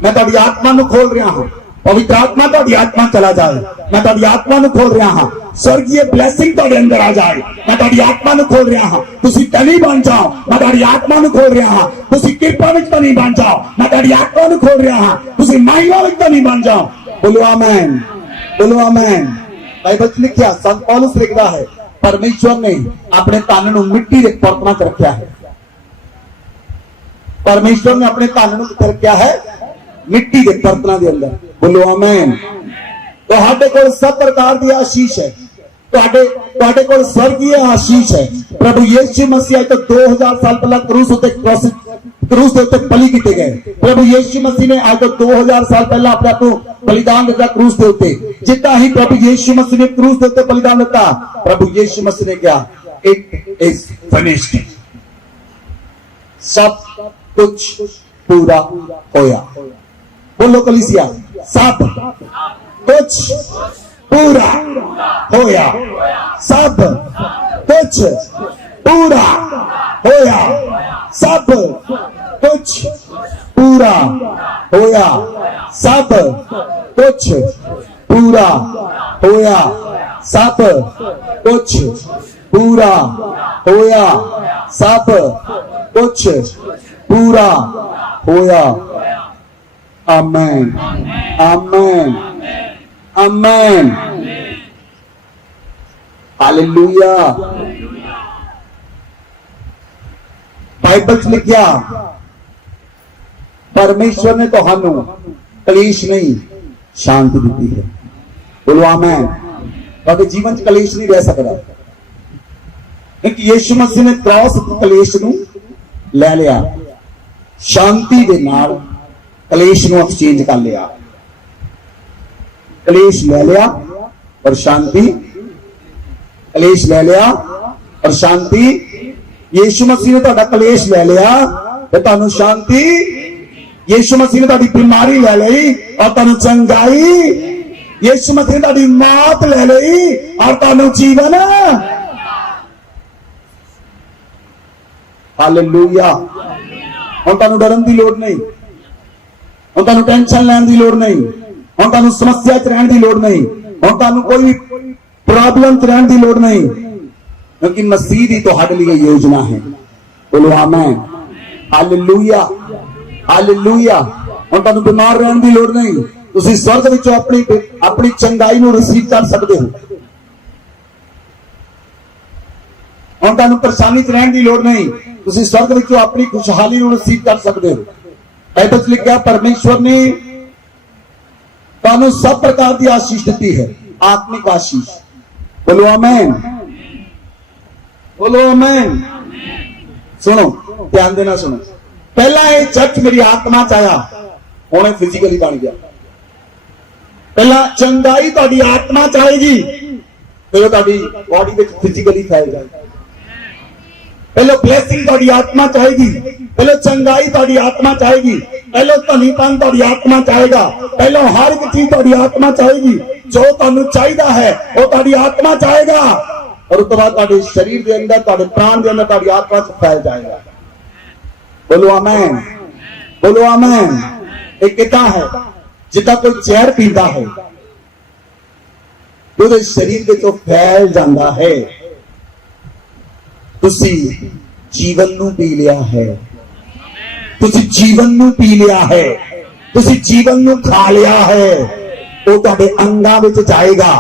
मैं तुहाडी आत्मा नूं खोल रहा हूं, पवित्र आत्मा तुहाडी आत्मा चला जाए। मैं तुहाडी आत्मा नूं खोल रहा हूं, स्वर्गीय ब्लैसिंग तुहाडे अंदर आ जाए। मैं तुहाडी आत्मा नूं खोल रहा हूं, तुसीं धनी बन जाओ। मैं तुहाडी आत्मा नूं खोल रहा हूं, तुसीं कृपा विच धनी बन जाओ। मैं तुहाडी आत्मा नूं खोल रहा हूं, तुसीं महिमा विच धनी बन जाओ। बोलो आमेन, बोलो आमेन। बाइबल च लिखिया संत पौलुस लिखदा है परमेश्वर ने अपने तन नूं मिट्टी दे बर्तनां च रखिया है। परमेश्वर ने अपने तन नूं कित्थे रखिया है? मिट्टी के बर्तनां दे अंदर। बोलो आमेन। तुहाडे कोल सब प्रकार की आशीष है, तुहाडे कोल स्वर्गीय आशीष है। प्रभु यीशु मसीह तो 2000 साल पहला क्रूस के उत्ते बलि किए गए। प्रभु यीशु मसीह ने आज तो 2000 साल पहला अपने आप को बलिदान दिता क्रूस के उत्ते। जितना ही प्रभु यीशु मसीह ने क्रूस के उत्ते बलिदान दिता, प्रभु यीशु मसीह ने क्या? It is finished. सब कुछ पूरा होया। बोलो कलीसिया, सब कुछ पूरा होया, सब कुछ पूरा होया, सब कुछ पूरा होया, सब कुछ पूरा होया, सब कुछ पूरा होया, सब कुछ पूरा होया। आमेन, आमेन, आमेन, हालेलुया। बाइबल च लिखिया परमेश्वर ने तुहानू कलेश नहीं शांति दी है। बोलो आमेन। तुहाडे जीवन च कलेश नहीं रह सकता क्योंकि यीशु मसीह ने क्रॉस कलेश नू ले लिया, शांति दे नाल कलेश नू एक्सचेंज कर लिया। कलेश ले लिया और शांति, कलेश ले लिया और शांति। यीशु मसीह ने तुहाडा कलेश ले लिया तो तुहानू शांति, यीशु मसीह ने तुहाडी बीमारी ले ली और तुहानू चंगाई, यीशु मसीह ने तुहाडी मौत ले ली और तुहानू जीवन। हालेलुया। हुण तुहानू डरन दी लोड़ नहीं, हुण तुहानू टेंशन लैण दी लोड़ नहीं, हुण तुहानू समस्या च रहण दी लोड़ नहीं, हुण तुहानू कोई प्रॉब्लम च रहण दी लोड़ नहीं क्योंकि मसीह दी तुहाडे लिए योजना है। बोलो आमेन, हालेलुया, हालेलुया। हुण तुहानू बीमार रहण दी लोड़ नहीं, तुसीं स्वर्ग विचों अपनी चंगाई नूं रिसीव कर सकदे हो। हुण तुहानू परेशानी च रहण दी लोड़ नहीं, तुसीं स्वर्ग विचों अपनी खुशहाली नूं रिसीव कर सकदे हो। बाइबल च लिखिया परमेश्वर ने तुहानू सब प्रकार की आशीष दी है, आत्मिक आशीष। बोलो आमेन, बोलो आमेन। सुनो ध्यान देना सुनो। पहला ये चर्च मेरी आत्मा च आया, हुण फिजिकली बन गया। पहला चंगाई तुहाडी आत्मा च आएगी, फिर तुहाडी बॉडी विच फिजिकली फैल जाएगी। पहले ब्लेसिंग तुहाडी आत्मा च आएगी, पहले चंगाई तुहाडी आत्मा च आएगी, पहले धनीपन तुहाडी आत्मा च आएगा, पहले हर एक चीज तुहाडी आत्मा च आएगी। जो तुहानू चाहिदा है वो तुहाडी आत्मा च आएगा, और उसके बाद तुहाडे शरीर के अंदर, तुहाडे प्राण के अंदर, तुहाडी आत्मा च फैल जाएगा। बोलो आमीन, बोलो आमीन। एक किता है जिदा कोई जहर पींदा है तो शरीर के तो फैल जाता है। तुसी जीवन नू पी लिया है, तुसी जीवन नू पी लिया है, तुसी जीवन नू खा लिया है। वो तुहाडे अंगां विच जाएगा,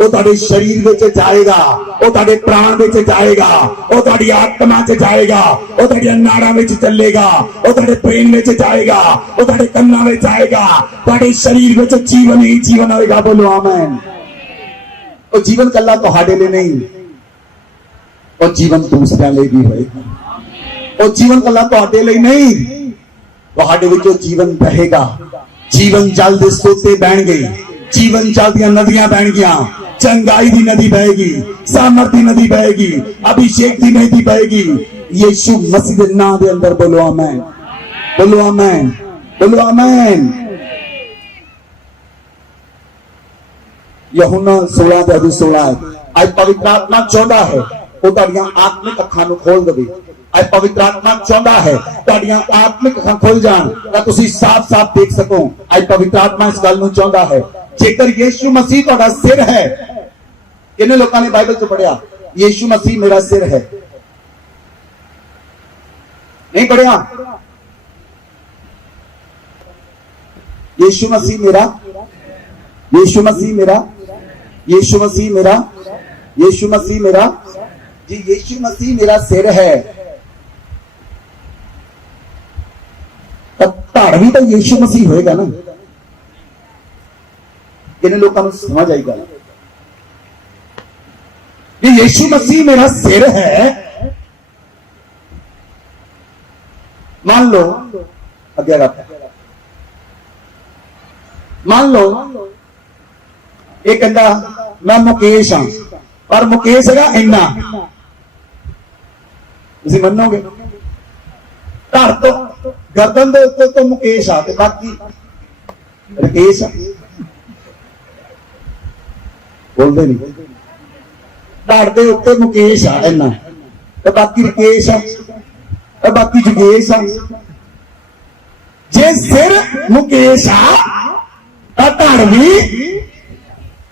वो तुहाडे शरीर विच जाएगा, वो तुहाडे प्राण विच जाएगा, वो तुहाडी आत्मा च जाएगा, वो तुहाडी नाड़ां विच चलेगा, वो तुहाडे ब्रेन विच जाएगा, वो तुहाडे कन्नां विच जाएगा, तुहाडे शरीर विच जीवन ही जीवन होएगा। बोलो आमीन। वो जीवन कल्ला तुहाडे लिए नहीं, और जीवन दूसरों लिए भी होएगा। और जीवन कला तुहाडे लिए नहीं, तुहाडे विचों जीवन बहेगा। जीवन जल दे सोते बहणगे, जीवन जल दियां नदियां बहणगियां, चंगाई दी नदी बहेगी, सामर्थ दी नदी बहेगी, अभिषेक दी नदी बहेगी यीशु मसीह दे नाम दे अंदर। बोलो आमीन, बोलो आमीन, बोलो आमीन। यूहन्ना 16:16 आज पवित्र आत्मा चाहता है वो तुहाडियां आत्मिक अखां नूं खोल देवे। आज पवित्र आत्मा चाहता है तुहाडियां आत्मिक अखां खुल जाण तां तुसीं साफ साफ देख सको। आज पवित्र आत्मा इस गल नूं चाहता है, जेकर यीशु मसीह तुहाडा सिर है, किन्ने लोकां ने बाइबल च पढ़िया यीशु मसीह मेरा सिर है? नहीं पढ़िया? यीशु मसीह मेरा, यीशु मसीह मेरा, यीशु मसीह मेरा, यीशु मसीह मेरा जी, यीशु मसीह मेरा सिर है। धड़ भी तो यीशु मसीह होएगा ना। किन्ने लोगों को समझ आएगा ये यीशु मसीह मेरा सिर है। मान लो अगर मान लो एक कहता मैं मुकेश हाँ, पर मुकेश है इन्ना, तुसीं मनोगे? घर तो गर्दन दे उत्ते तो मुकेश आ, बाकी राकेश आ, बोलते नहीं। धड़ दे उत्ते मुकेश आ इन्ना, तो बाकी राकेश आ, तो बाकी जुगेश आ। जे सिर मुकेश आ तो धड़ भी,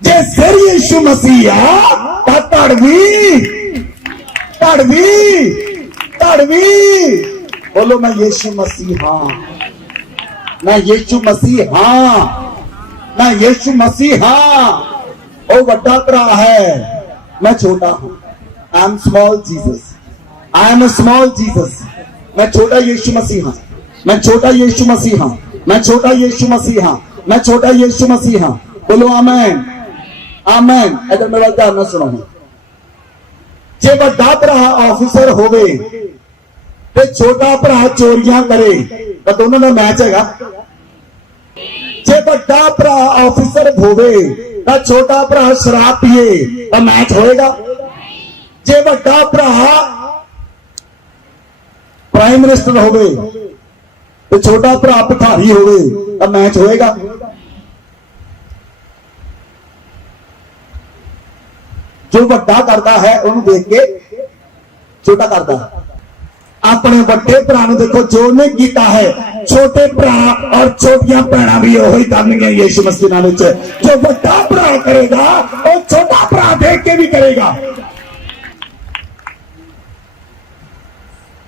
जे सिर यीशु मसीह आ तो धड़ भी, धड़ भी, धड़ भी। बोलो मैं यीशु मसीह हाँ, मैं यीशु मसीह हाँ, मैं यीशु मसीह हाँ। वो बड़ा भरा है, मैं छोटा हूं। I am small Jesus, I am small Jesus. मैं छोटा यीशु मसीह हाँ, मैं छोटा यीशु मसीह हाँ, मैं छोटा यीशु मसीह हाँ, मैं छोटा यीशु मसीह हाँ। बोलो आमीन, आमीन। इधर मेरा ध्यान न सुनो। जे बड़ा भरा ऑफिसर होवे ते छोटा भरा चोरियां करे तो दोनों का मैच हैगा? जे बड़ा भरा ऑफिसर होवे तो छोटा भरा शराब पिए तो मैच होएगा? जे बड़ा भरा प्राइम मिनिस्टर होवे तो छोटा भरा भिखारी होवे तो मैच होएगा? जो बड़ा करता है उन्हें देख के छोटा करता है। अपने बड़े भरा देखो जो ने किया है, छोटे भरा और छोटियां भैणा भी वही करनगियां यीशु मसीह नाम विच। जो बड़ा भरा करेगा वो छोटा भरा देख के भी करेगा।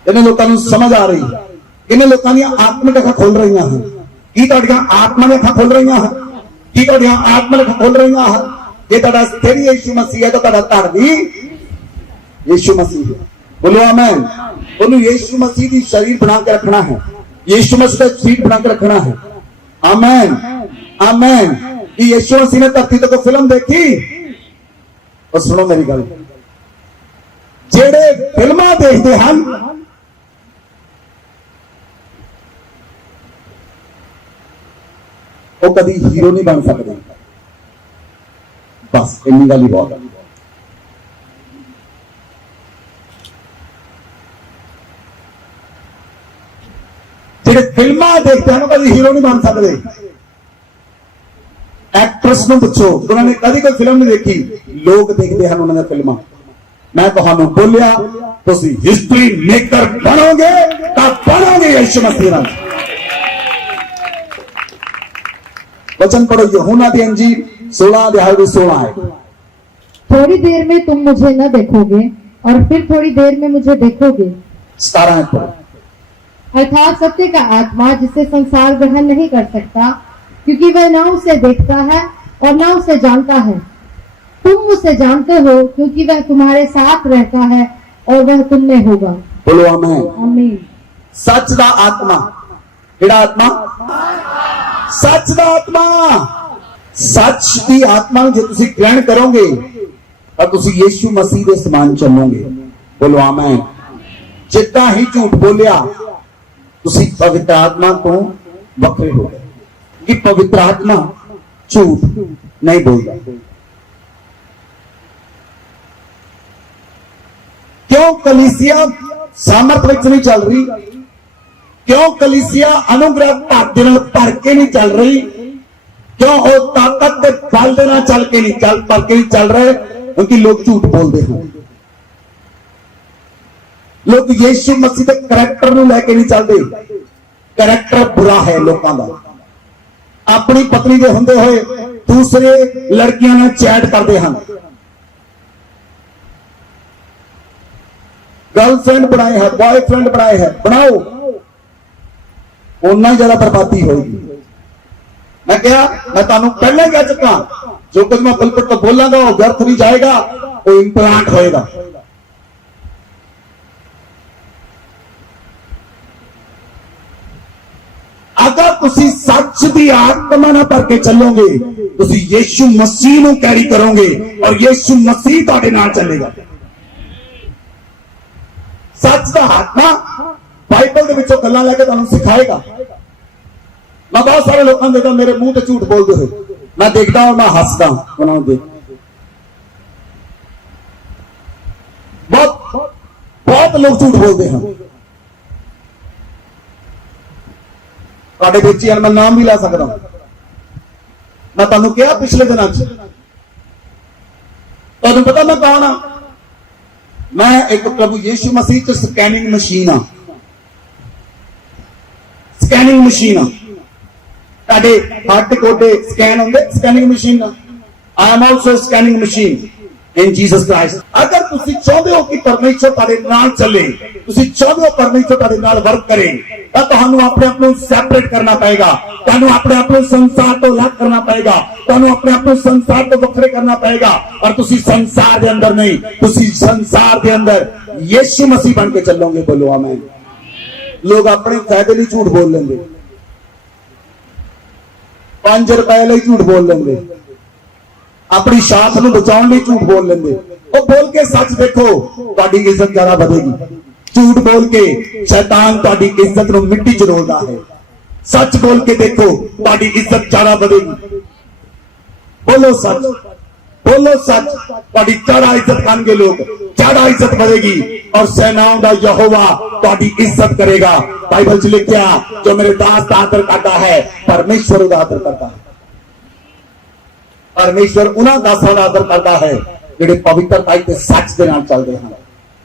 इन्हें लोगों को समझ आ रही है? इन्हें लोगों की आत्मिक अखां खोल रही हैं की तुहाडियां आत्मा ने अखां खोल रही हैं की तुहाडियां आत्मा ने अखां खोल रही हैं? जे तुहाडा सिर यीशु मसीह है तो तुहाडा धड़ भी यीशु मसीह है। बोलो आमीन। बोलो यीशु मसीह की शरीर बना के रखना है, यीशु मसीह का शरीर बना के रखना है। आमीन, आमीन। यीशु मसीह ने धरती तो फिल्म देखी और सुनो मेरी गल, जेड़े फिल्मां देखते हैं वो कभी हीरो नहीं बन सकते। बस इन्नी गल ही बहुत है। जेडे फिल्मां देखते हैं कभी हीरो नहीं बन सकते। एक्ट्रेस में पूछो उन्होंने कभी कोई फिल्म नहीं देखी, लोग देखते हैं उन्होंने फिल्मां। मैं तुहानू बोलिया तुसी हिस्ट्री मेकर बनोगे तो बनोगे यीशु मसीह नाल। वचन पढ़ो यूहन्ना दी अंजील 16 अध्याय 16 है। थोड़ी देर में तुम मुझे न देखोगे और फिर थोड़ी देर में मुझे देखोगे। 17 पढ़ो। अर्थात सत्य का आत्मा जिसे संसार ग्रहण नहीं कर सकता, क्योंकि वह न उसे देखता है और न उसे जानता है। तुम उसे जानते हो क्योंकि वह तुम्हारे साथ रहता है और वह तुम में होगा। बोलो आमीन। आमीन। सच दा आत्मा, केड़ा आत्मा? सच दा आत्मा। सच दी आत्मा नूं जे तुसीं ग्रहण करोगे तो तुसीं यीशु मसीह दे समान चलोगे। बोलो आमीन। जिद्दां ही झूठ बोलिया तुसीं पवित्र आत्मा तो वखरे हो गए, कि पवित्र आत्मा झूठ नहीं बोलता। क्यों कलीसिया सामर्थ विच नहीं चल रही? क्यों कलीसिया अनुग्रह धरती नाल भर के नहीं चल रही? क्यों वो ताकत के बल दे नाल चल के नहीं चल रहे? क्योंकि लोग झूठ बोलते हैं। लोग यीशु मसीह के करैक्टर नूं लैके नहीं चलते। करैक्टर बुरा है लोगों का। अपनी पत्नी के होंदे होए दूसरे लड़कियां नाल चैट करते हैं। गर्लफ्रेंड बनाए हैं, बॉयफ्रेंड बनाए हैं, बनाओ, उन्ना ही ज्यादा बर्बादी होगी। मैं क्या, मैं तुहानू पहले ही कह चुका, जो कुछ मैं बिल्कुल तो बोलांगा वो व्यर्थ नहीं जाएगा, वो इंप्लांट होएगा। अगर तुसी सच दी आत्मा ना भर के चलोगे, तुसी यीशु मसीह नूं कैरी करोगे और यीशु मसीह तुहाडे नाल चलेगा। सच दा आत्मा बाइबल दे विचों गल्लां लैके तुहानू सिखाएगा। मैं बहुत सारे लोगों देखा मेरे मुंह ते झूठ बोलते हुए, मैं देखता हूं, मैं हंसदा उन्होंने देख। बहुत लोग झूठ बोलते हैं। बेची मैं नाम भी ला सकता हूं। मैं तुहानू कहा पिछले दिनों तुहानू पता मैं कौन हाँ? मैं एक प्रभु यीशु मसीह च स्कैनिंग मशीन हाँ। स्कैनिंग मशीन हाँ। तुहाडे हट गोडे स्कैन होंगे, scanning machine. I am also scanning machine in Jesus Christ. अगर तुसी चाहते हो कि परमेश्वर तुहाडे नाल चले, तुसी चाहते हो परमेश्वर तुहाडे नाल वर्क करे, तो तुहानू अपने आप को सैपरेट करना पड़ेगा। तुहानू अपने आप को संसार तो अलग करना पड़ेगा। तुहानू अपने आप को संसार तो वखरे करना पड़ेगा। और तुसी संसार के अंदर नहीं, तुसी संसार के अंदर यीशु मसीह बन के चलोगे। बोलो आमीन। लोग अपने फायदे लिए झूठ बोल लेंगे, 5 रुपए लिए झूठ बोल लेंगे, अपनी शाख नूं बचाउण लई झूठ बोल लेंगे। वो बोल के सच देखो, तुहाडी इज्जत ज्यादा बढ़ेगी। झूठ बोल के शैतान तुहाडी इज्जत नूं मिट्टी च रोलदा है। सच बोल के देखो, तुहाडी इज्जत ज्यादा बढ़ेगी। बोलो सच, बोलो सच, तुहाडी ज्यादा इज्जत करनगे लोग, ज्यादा इज्जत बढ़ेगी और सेनाओं दा यहोवा तुहाडी इज्जत करेगा। बाइबल च लिखिया, जो मेरे दास दा आदर करता है परमेश्वर उहदा आदर करता है। परमेश्वर उन्हां दासां दा आदर करता है जिहड़े पवित्रताई ते सच दे नाल चलदे हन,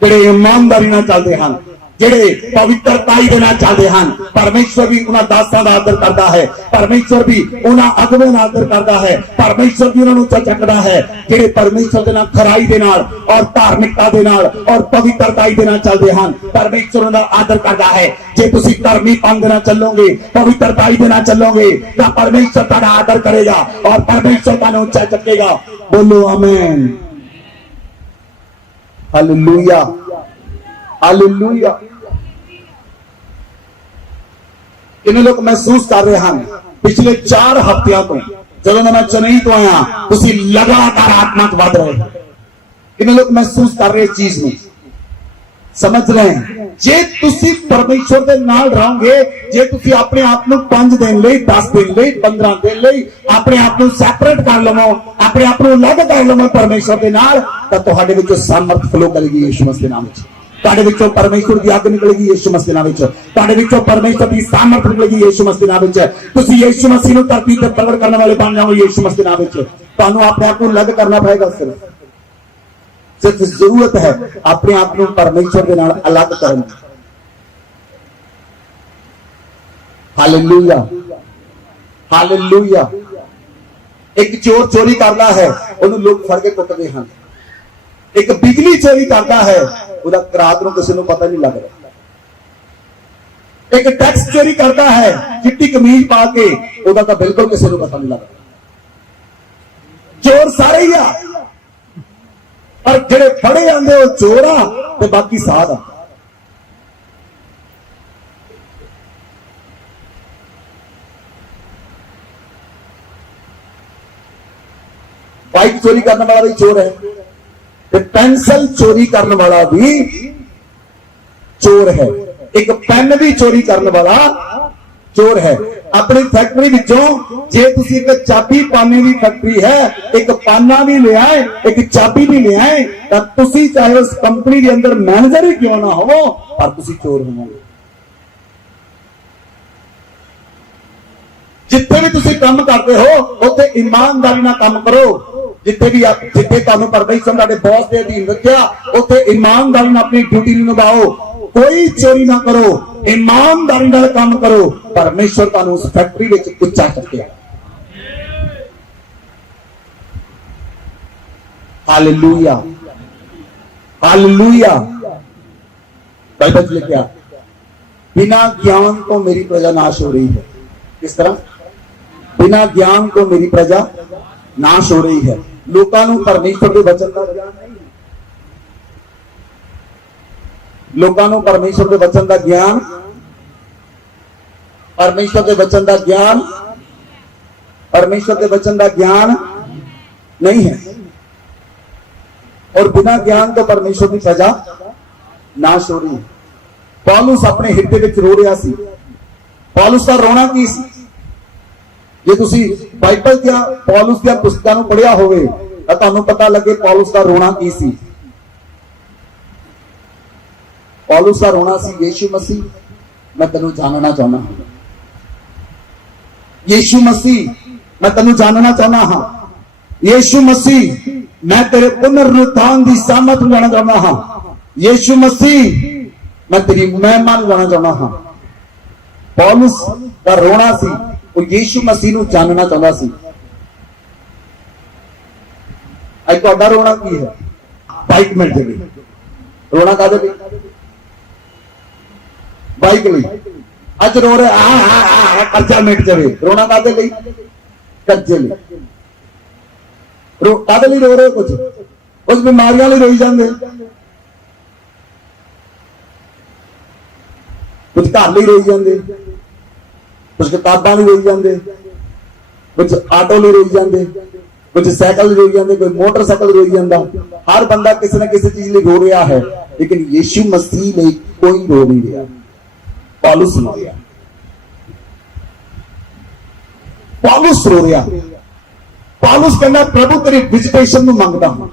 जिहड़े ईमानदारी नाल चलदे हन, जिहड़े पवित्रताई दे नाल चलदे हन। परमेश्वर भी उन्हां दासां दा आदर करता है। परमेश्वर भी उन्हां अगुवां दा आदर करता है। परमेश्वर भी उन्हां नूं चकदा है जिहड़े परमेश्वर दे नाल खराई दे नाल और धार्मिकता दे नाल और पवित्रताई दे नाल चलदे हन। परमेश्वर उन्हां दा आदर करदा है। जे तुसीं धर्मी पंथ दे नाल चलोगे, पवित्रताई दे नाल चलोगे, तां परमेश्वर तुहाडा आदर करेगा और परमेश्वर तुहानूं ऊंचा चकेगा। बोलो आमीन। Hallelujah, hallelujah. किन्ने लोग महसूस कर रहे हैं पिछले 4 हफ्तियां तो, जब मैं चेन्नई तो आया, तुसी लगातार आत्मा बढ़ रहे हैं। किन्ने लोग महसूस कर रहे इस चीज में, समझ रहे हैं? जे तुसी परमेश्वर दे नाल रहोगे, जे तुसी अपने आप को 5 दिन लई, 10 दिन लई, 15 दिन लई अपने आप को सैपरेट कर लवो, अपने आप को अलग कर लवो परमेश्वर दे नाल, तां तुहाडे विचों सामर्थ फ्लो करेगी यीशु मसीह दे नाम विच। तुहाडे विचों परमेश्वर दी अग निकलेगी यीशु मसीह दे नाम विच। तुहाडे विचों परमेश्वर दी सामर्थ निकलेगी यीशु मसीह दे नाम विच। तुसी यीशु मसीह नूं धरती ते प्रगट करने वाले बन जाओगे यीशु मसीह दे नाम विच। तुहानूं अपने आप को अलग करना पड़ेगा। सिर्फ जरूरत है अपने आप को परमेश्वर के नाल अलग करने की। Hallelujah, hallelujah. एक चोर चोरी करता है, उन्हें लोग फड़ के कुटते हैं। एक बिजली चोरी करता है, उसका रात को किसी को पता नहीं लग रहा। एक टैक्स चोरी करता है, चिट्टी कमीज पा के, उसका तो बिल्कुल किसी को पता नहीं लग रहा। चोर सारे ही आ, पर जेड़े फड़े जाते वो चोर आ ते बाकी साध आ। बाइक चोरी करने वाला भी चोर है, ते पेंसिल चोरी करने वाला भी चोर है। एक पेन भी चोरी करने वाला चोर है। अपनी फैक्ट्री विचों जे तुसी एक चाबी पाने की फैक्ट्री है, एक पाना भी ले आए, एक चाबी भी ले आए, तां तुसी चाहे उस कंपनी के अंदर मैनेजर ही क्यों ना हो, पर तुसी चोर होवोगे। जिथे भी तुसी काम करते हो उत्थे ईमानदारी नाल काम करो। जिथे भी जिथे तुहानूं परमेश्वर तुहाडे बॉस दे अधीन रखिया, उत्थे ईमानदारी नाल अपनी ड्यूटी निभाओ। कोई चोरी ना करो, ईमानदारी नाल काम करो। परमेश्वर तुहानूं उस फैक्ट्री विच उच्चा चुकिया। Hallelujah, hallelujah. बाइबल में लिखा, बिना ज्ञान को मेरी प्रजा नाश हो रही है। किस तरह? बिना ज्ञान को मेरी प्रजा नाश हो रही है। लोकां नूं परमेश्वर के वचन का ज्ञान नहीं, लोकां नूं परमेश्वर के वचन का ज्ञान, परमेश्वर के वचन का ज्ञान, परमेश्वर के वचन का ज्ञान नहीं है। और बिना ज्ञान तो परमेश्वर की प्रजा नाश हो रही है। पौलुस अपने हिरदे विच रो रहा सी। पौलुस का रोना की सी? जे तुसी बाइबल दियां पौलुस दियां पुस्तकां नूं पढ़िया होवे तां तुहानूं पता लगे पौलुस का रोना की सी। पौलुस का रोना सी, यीशु मसीह मैं तेनू जानना चाहना हां, यीशु मसीह मैं तेनू जानना चाहना हां, यीशु मसीह मैं तेरे पुनरुत्थान की सामर्थ जाना चाहना हां, यीशु मसीह मैं तेरी महिमा जाना चाहना हां। पौलुस का रोना सी, वो यीशु मसीह नूं जानना चाहता सी। अज तुहाडा रोना की है? बाइक मिल जाए। रोना काहदे लई? बाइक लई। अज रो रहे कर्जा मिट जाए। रोना काहदे लई? कर्जे लई। काहदे लई रो रहे? कुछ बीमारियां लई रोई जांदे, कुछ घर लई रोई जांदे, कुछ किताबां लई रोई जांदे, कुछ आटो लई रोई जांदे, कुछ साइकिल लई रोई जांदे, कोई मोटरसाइकिल रोई जांदा। हर बंदा किसी न किसी चीज लई रो रहा है, लेकिन यीशु मसीह लई कोई रो नहीं रहा। पौलुस रो रहा, पौलुस रो रहा। पौलुस कहना प्रभु तेरी विजिटेशन नूं मंगदा हां,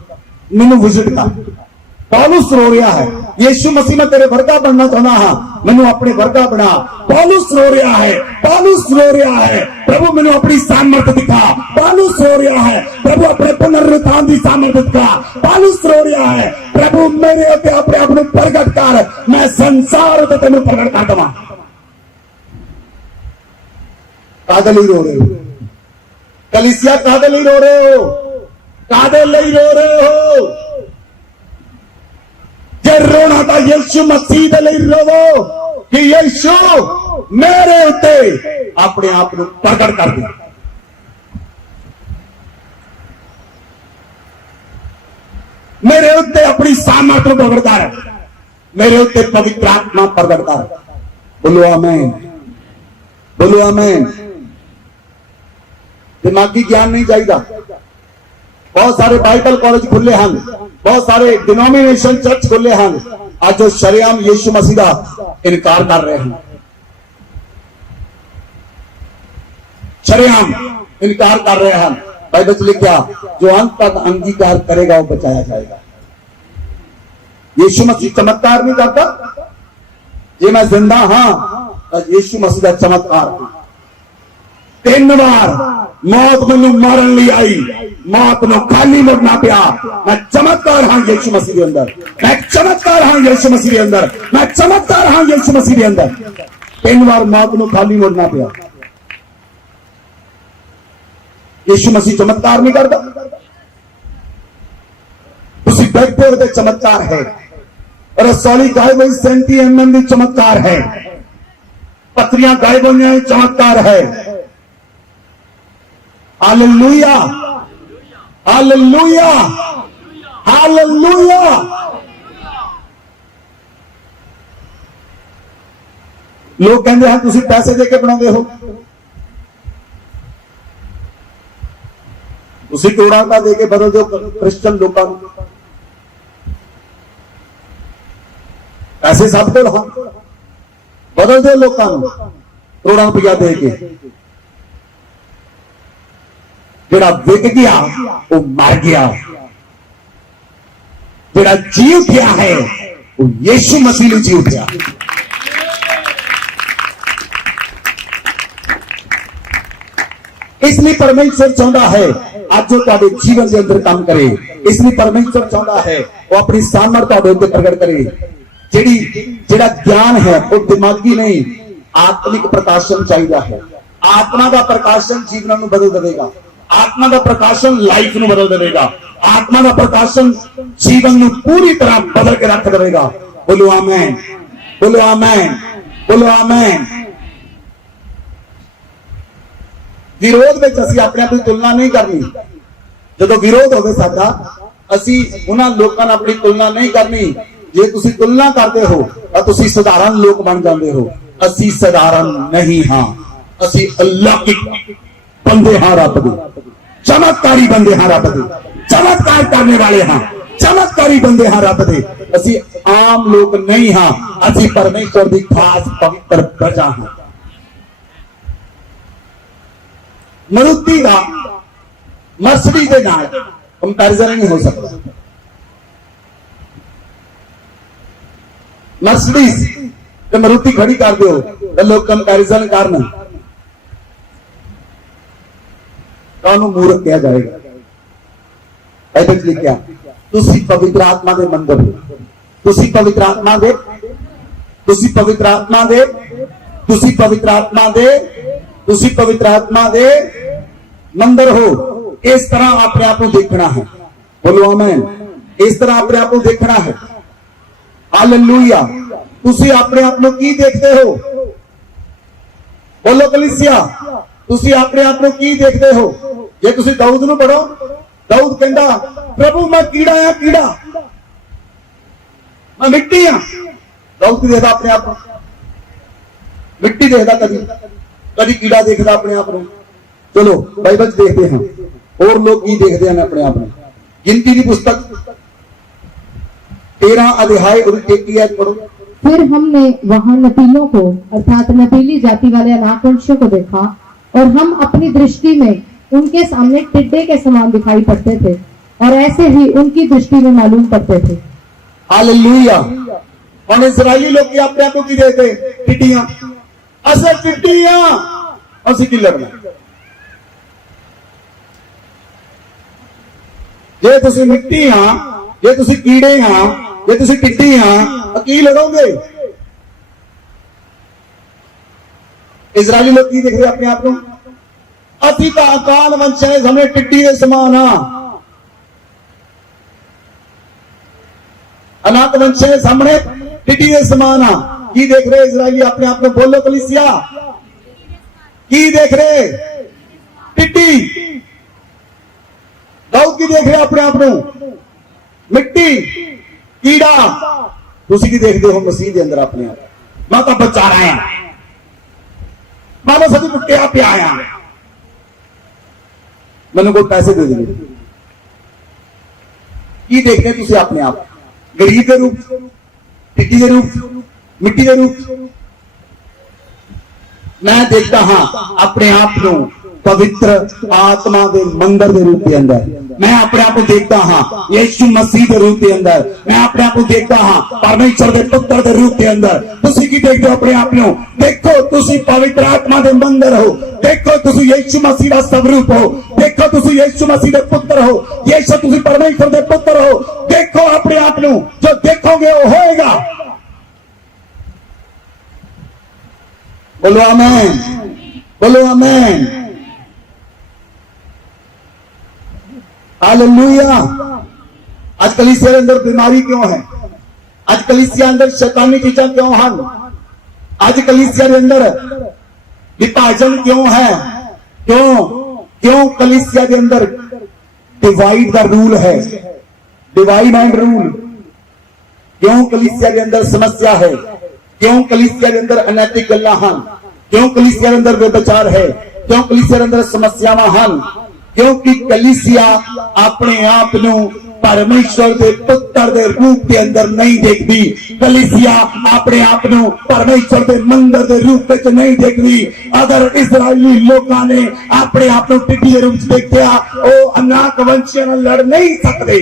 मैनू विजिट कर। पौलुस रो रहा है, यीशु मसीह मैं तेरे वर्गा बनना चाहना हां, मैनू अपने वर्गा बना। पौलुस रो रहा है, पौलुस रो रहा है, प्रभु मैनू अपनी सामर्थ दिखा। पौलुस रो रहा है, प्रभु अपने पुनरुत्थान की सामर्थ दिखा। पौलुस रो रहा है, प्रभु मेरे उत्ते अपने आप को प्रगट कर, मैं संसार उत्ते तेनू प्रगट कर देवां। काहदे लई रो रहे हो? कलीसिया काहदे लई रो रहे हो? काहदे लई रो रहे हो? जे रोना था यीशु मसीह दे लई रोवो कि यीशु मेरे उत्ते अपने आप को प्रगट कर दे। मेरे उत्ते अपनी सामर्थ प्रगट कर, मेरे उत्ते पवित्र आत्मा प्रगट कर। बोलो आमीन, बोलो आमीन। दिमागी ज्ञान नहीं चाहिए, बहुत सारे बाइबल कॉलेज खुले हैं, बहुत सारे डिनोमिनेशन चर्च खुले हैं, आज जो शरेआम यीशु मसीह का इनकार कर रहे हैं, शरेआम इनकार कर रहे हैं। बाइबल च लिखा जो अंत तक अंगीकार करेगा वो बचाया जाएगा। यीशु मसीह चमत्कार नहीं करता, जे मैं जिंदा हाँ तो यीशु मसीह का चमत्कार। 3 बार मौत मैनू मारन ली आई, मौत में खाली मुड़ना पिया, मैं चमत्कार हाँ यीशु मसीह के अंदर, मैं चमत्कार हाँ यीशु मसीह के अंदर, मैं चमत्कार हाँ यीशु मसीह के अंदर। 3 बार मौत में खाली मुड़ना पिया। यीशु मसीह चमत्कार नहीं करता, तुसी बैठे हो चमत्कार है। रसौली गायब हुई 37 mm की चमत्कार है, पत्रियां गायब हुई चमत्कार है। Hallelujah, hallelujah, hallelujah. लोग कहते हैं तुसी पैसे देके बनाते हो, तुसी करोड़ा का देके बदल दो क्रिश्चियन लोगों को, पैसे सब को बदल दो लोगों को करोड़ा रुपया दे के। जेड़ा विक गया वो मर गया, जेड़ा जी उठिया है वो यीशु मसीह ने जी उठिया। इसलिए परमेश्वर चाहता है आज जो तुहाडे जीवन के अंदर काम करे, इसलिए परमेश्वर चाहता है वो अपनी सामर्थ तुहाडे उत्ते प्रगट करे। जेड़ा ज्ञान है वो दिमागी नहीं, आत्मिक प्रकाशन चाहिए है। आत्मा का प्रकाशन जीवन में बदल देगा, आत्मा का प्रकाशन लाइफ में बदल देगा, आत्मा का प्रकाशन जीवन में पूरी तरह बदल के रख देगा। बोलो आमेन, बोलो आमेन, बोलो आमेन। विरोध में असीं अपने आप की तुलना नहीं करनी। जो विरोध होवे साडा, असीं उन्हां लोकां नाल अपनी तुलना नहीं करनी। जे तुसीं तुलना करते हो तो तुसीं साधारण लोग बन जाते हो। असीं साधारण नहीं हाँ, असीं अलौकिक बंदे हाँ, रब दे चमत्कारी बंदे हाँ, रब दे चमत्कार करने वाले हाँ, चमत्कारी बंदे हाँ रब दे। असीं आम लोग नहीं हाँ, असीं परमेश्वर की खास पवित्र प्रजा हाँ। मरुति का मर्सिडीज के नाल कंपैरिजन नहीं हो सकता। मर्सिडीज तो मरुति खड़ी कर दो तो लोग कंपैरिजन करना, कानून मूर्ख किया जाएगा। क्या तुसी पवित्र आत्मा के मंदिर हो, तुसी पवित्र आत्मा दे, तुसी पवित्र आत्मा दे, तुसी पवित्र आत्मा दे, तुसी पवित्र आत्मा दे मंदिर हो। इस तरह अपने आप को देखना है। बोलो आमीन। इस तरह अपने आप को देखना है। हालेलुया। तुसी अपने आप को की देखते हो? बोलो कलीसिया, तुसी अपने आप को की देखते हो? जे तुसी दाऊद नूं पढ़ो, दाऊद कहंदा प्रभु मैं कीड़ा आ, कीड़ा मैं मिट्टी हाँ। दाऊद की देखता अपने आप को, मिट्टी देखता, कभी कभी कीड़ा देखता अपने आप को। चलो बाइबल देखते हैं और लोग की देखते हैं अपने आप में। गिनती की पुस्तक 13 अध्याय और 1 पढ़ो। फिर हमने वहां नपीलों को अर्थात नपीली जाति वाले अनाकवंशियों को देखा और हम अपनी दृष्टि में उनके सामने टिड्डे के समान दिखाई पड़ते थे और ऐसे ही उनकी दृष्टि में मालूम पड़ते थे। हालेलुया। और इस्राएली लोग की अपने आप को की देखते टिड्डियां, असल टिड्डियां असि की लगना। जे तुसी मिट्टी हाँ, जे तुसी कीड़े हाँ, जे तुसी टिड्डी हाँ, की लगोगे? इस्राएली लोग की देख रहे अपने आप को? अति का अकाल वंश है, हमें टिड्डी के समान हाँ। अनाथ वंश है, सामने टिड्डी के समान हाँ। की देख रहे इस्राएली अपने आप को? बोलो कलीसिया, की देख रहे? टिड्डी। दाऊद की देख रहे अपने आप को? मिट्टी, कीड़ा। तुसी की देखते हो मसीह के अंदर अपने आप? मैं तो बचा रहा है, मैं तो सभी कुत्ते पे आया, मैंने कोई पैसे दे दिए, की देखते तुसी अपने आप? गरीब के रूप, टिड्डी के रूप, मिट्टी के रूप? मैं देखता हाँ अपने आप को पवित्र आत्मा के मंदिर के रूप के अंदर। मैं अपने आप को देखता हाँ यीशु मसीह के रूप के अंदर। मैं अपने आप को देखता हाँ परमेश्वर के पुत्र के रूप के अंदर। तुसी की देखते हो अपने आप को? देखो तुसी पवित्र आत्मा के मंदिर हो। देखो तुसी यीशु मसीह का स्वरूप हो। देखो तुसी यीशु मसीह के पुत्र हो। यीशु तुसी परमेश्वर के पुत्र हो। देखो अपने आप को, जो देखोगे वो होएगा। बोलो आमीन, बोलो आमीन, हालेलुया। आज कलीसिया के अंदर बीमारी क्यों है? आज कलीसिया के अंदर शैतानी चीजें क्यों हैं? आज कलीसिया के अंदर विभाजन क्यों है? क्यों कलीसिया के अंदर डिवाइड का रूल है? Divide and rule. क्यों कलीसिया के अंदर समस्या है? क्यों कलीसिया के अंदर अनैतिक गल्लां हैं? क्यों कलीसिया के अंदर व्यभिचार है? क्यों कलीसिया के अंदर समस्यावां हैं? क्योंकि कलीसिया अपने आप को परमेश्वर के पुत्र के रूप के अंदर नहीं देखती। कलीसिया अपने आप को परमेश्वर के मंदिर के रूप में नहीं देखती। अगर इस्राएली लोगों ने अपने आप को टिड्डी के रूप में देखा, वो अनाक वंशियों नाल लड़ नहीं सकते।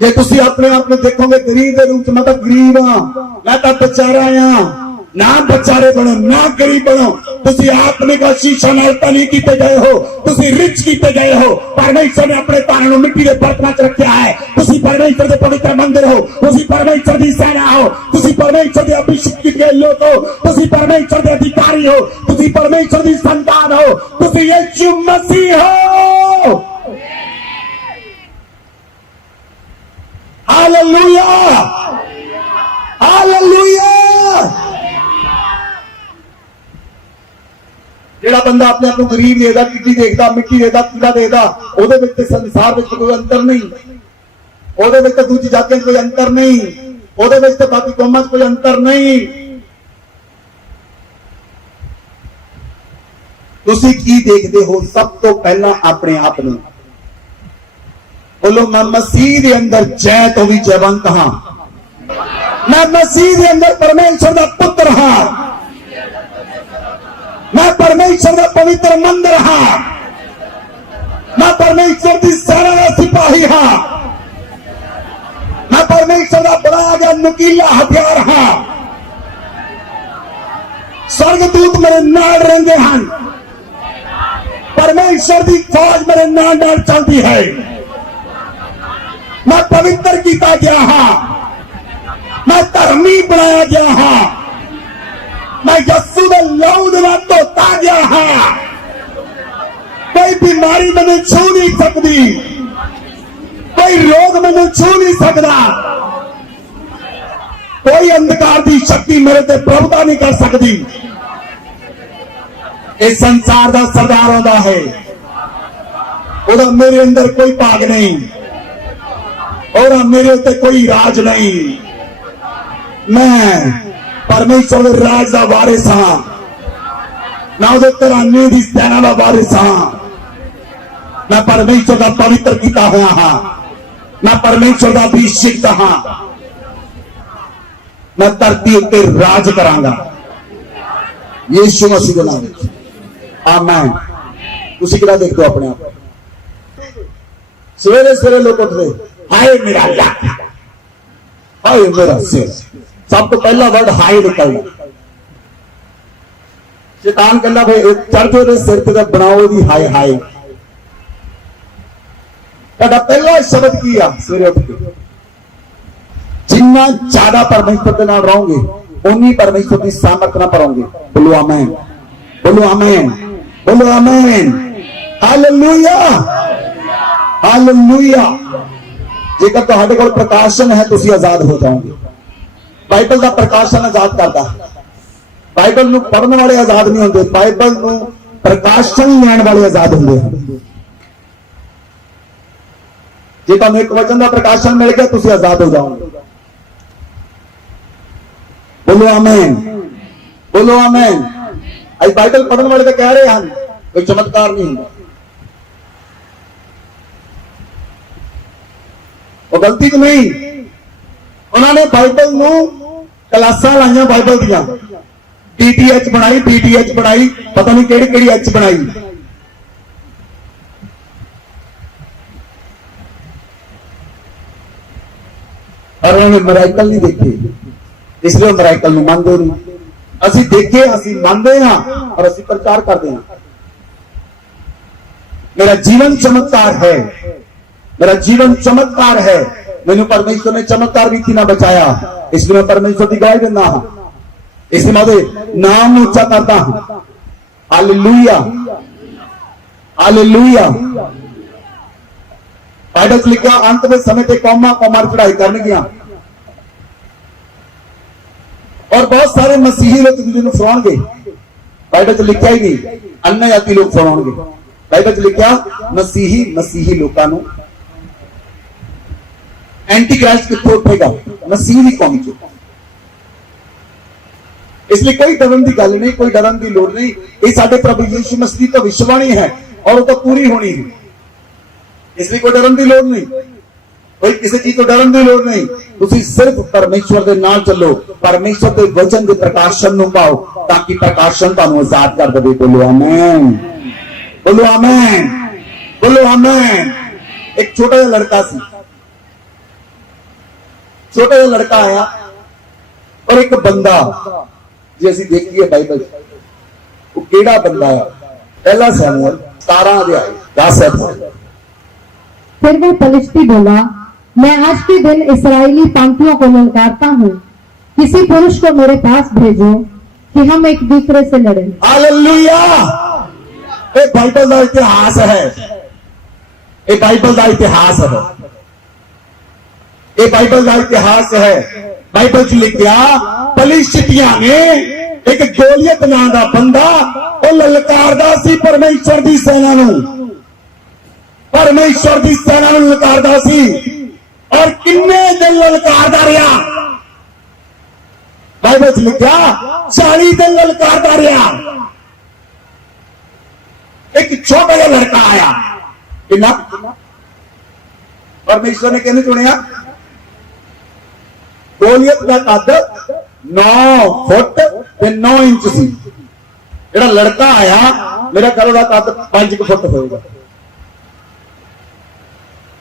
जे तुसी अपने आप को देखोगे गरीब के रूप में, मैं तो गरीब हाँ, मैं तो बेचारा हाँ, ना बेचारे बनो ना गरीब बनो। तुसी आत्मिक शीशा नाल नहीं कीते गए हो, तुसी रिच कीते गए हो। परमेश्वर ने अपने तारण मिट्टी के बर्तन च रखा है। तुसी परमेश्वर के पवित्र मंदिर हो। तुसी परमेश्वर की सेना हो। तुसी परमेश्वर के अभिषिक्त के लोग हो। तुसी परमेश्वर के अधिकारी हो। तुसी परमेश्वर की संतान हो। तुसी यीशु मसीह हो। Hallelujah, hallelujah. जेड़ा बंदा अपने आप को गरीब देखता, टिड्डी देखता, मिट्टी देखता, कीड़ा देखता, ਉਹਦੇ ਵਿੱਚ ਤੇ ਸੰਸਾਰ ਵਿੱਚ ਕੋਈ ਅੰਤਰ ਨਹੀਂ। ਉਹਦੇ ਵਿੱਚ ਤੇ ਦੂਜੀ ਜਾਤਾਂ 'ਚ ਕੋਈ ਅੰਤਰ ਨਹੀਂ। ਉਹਦੇ ਵਿੱਚ ਤੇ ਬਾਕੀ ਕੌਮਾਂ 'ਚ ਕੋਈ ਅੰਤਰ ਨਹੀਂ। ਤੁਸੀਂ ਕੀ ਦੇਖਦੇ ਹੋ? ਸਭ ਤੋਂ ਪਹਿਲਾਂ ਆਪਣੇ ਆਪ ਨੂੰ बोलो, मैं मसीह के अंदर जय तो भी जयवंत हाँ। मैं मसीह के अंदर परमेश्वर का पुत्र हाँ। मैं परमेश्वर का पवित्र मंदिर हाँ। मैं परमेश्वर की सेना का सिपाही हाँ। मैं परमेश्वर का बनाया गया नुकीला हथियार हाँ। स्वर्गदूत मेरे नाल रहंदे हैं। परमेश्वर की फौज मेरे नाल चलती है। मैं पवित्र किया गया हाँ। मैं धर्मी बनाया गया हाँ। मैं यस्सु दे लहू दे नाल धोता गया हाँ। कोई बीमारी मैंने छू नहीं सकती। कोई रोग मैंने छू नहीं सकता। कोई अंधकार की शक्ति मेरे ते प्रभुता नहीं कर सकती। इस संसार का सरदार होता है, ओदा मेरे अंदर कोई भाग नहीं और मेरे उत्ते कोई राज नहीं। मैं परमेश्वर के राज का वारिस हाँ। मैं उहदे घराने की सेना का वारिस हाँ। मैं परमेश्वर का पवित्र किया हुआ हाँ। मैं परमेश्वर का अभिषिक्त हाँ। मैं धरती उत्ते राज करांगा यीशु मसीह के नाम। आमीन। तुसीं किहड़ा देखदे हो अपने आप? सवेरे सवेरे लोग उठते, हाय मेरा लक, हाय मेरा सिर। सब तो पहला वर्ड हाय निकलना। शैतान कहना भाई चढ़ दे सिर ते बनाओ दी हाय हाय। तुहाडा पहला शब्द की आ सवेरे उठ के? जिन्ना ज्यादा परमेश्वर के नाल रहोगे उन्नी परमेश्वर की सामर्थ ना पाओगे। बोलो आमीन, बोलो आमीन, बोलो आमीन। Hallelujah, hallelujah. जेकर तुहाडे कोल प्रकाशन है तुसीं आजाद हो जाओगे। बाइबल का प्रकाशन आजाद करता। बाइबल नूं पढ़न वाले आजाद नहीं होंदे, बाइबल नूं प्रकाशन लैण वाले आजाद होंदे हैं। जे तुहानूं एक वचन का प्रकाशन मिल गया तुसीं आजाद हो जाओगे। बोलो आमीन, बोलो आमीन। आज बाइबल पढ़न वाले तो कह रहे हैं कोई चमत्कार नहीं होंदा। वो गलती तो नहीं, उन्होंने बाइबल नूं क्लासां लाइयां बाइबल दियां, DTH बनाई, BTH बनाई, पता नहीं केड़ी केड़ी H बनाई। और उन्होंने मिरेकल नहीं देखे, इसलिए मिरेकल नूं मानदे नहीं। असीं देखे, असीं मानदे हां और असीं प्रचार करते हैं। मेरा जीवन चमत्कार है, मेरा जीवन चमत्कार है। मैंने परमेश्वर ने चमत्कार रीति ना बचाया, इसलिए मैं परमेश्वर की गवाही देना हूं, इसलिए मैं ਉਹਦੇ नाम ऊंचा करता हूं। Hallelujah, hallelujah. बाइबल च लिखा अंत में समय ते कौमां कौमां चढ़ाई करनगियां, और बहुत सारे मसीही लोग दूजे नूं फराउणगे। बाइबल च लिखा ही नहीं अन्य जाति लोग फराउणगे, बाइबल च लिखा मसीही लोगों नूं एंटी क्राइस्ट कित्थों उठेगा? मसीह की कौम चो। इसलिए कोई डरन की गल नहीं, कोई डरन की लोड़ नहीं। ये साडे प्रभु यीशु मसीह की भविष्यवाणी है और वो तो पूरी होनी है, इसलिए कोई डरन की लोड़ नहीं, कोई किसी चीज तो डरन की लोड़ नहीं। तुसीं सिर्फ परमेश्वर के नाल चलो, परमेश्वर के वचन के प्रकाशन नूं पाओ, ताकि प्रकाशन तुहानूं आजाद कर देवे। बोलो आमीन, बोलो आमीन, बोलो आमीन। एक छोटा जिहा लड़का सी, छोटा जिहा लड़का आया और एक बंदा, जे असीं देखिए बाइबल वो केड़ा बंदा है? पहला शमूएल 17 अध्याय 10 पद। फिर वह पलिश्ती बोला, मैं आज के दिन इस्राएली पंक्तियों को ललकारता हूँ, किसी पुरुष को मेरे पास भेजो कि हम एक दूसरे से लड़ें। हालेलुया। ये बाइबल का इतिहास है, ये बाइबल का इतिहास है, ये बाइबल का इतिहास है। बाइबल च लिखा पलिश्तियां ने एक गोलियत नाम का बंदा वो ललकारदा सी परमेश्वर की सेना नूं, परमेश्वर की सेना नूं ललकारदा सी, और किन्ने दिन ललकारदा रहा? बाइबल च लिखा 40 दिन ललकारदा रहा। एक छोटा जिहा लड़का आया, किन्ना परमेश्वर ने कहने चुनिया, गोलियत का कद 9 फुट ते 9 इंच सी। जेड़ा लड़का आया मेरा ख्याल का कद 5 फुट होगा।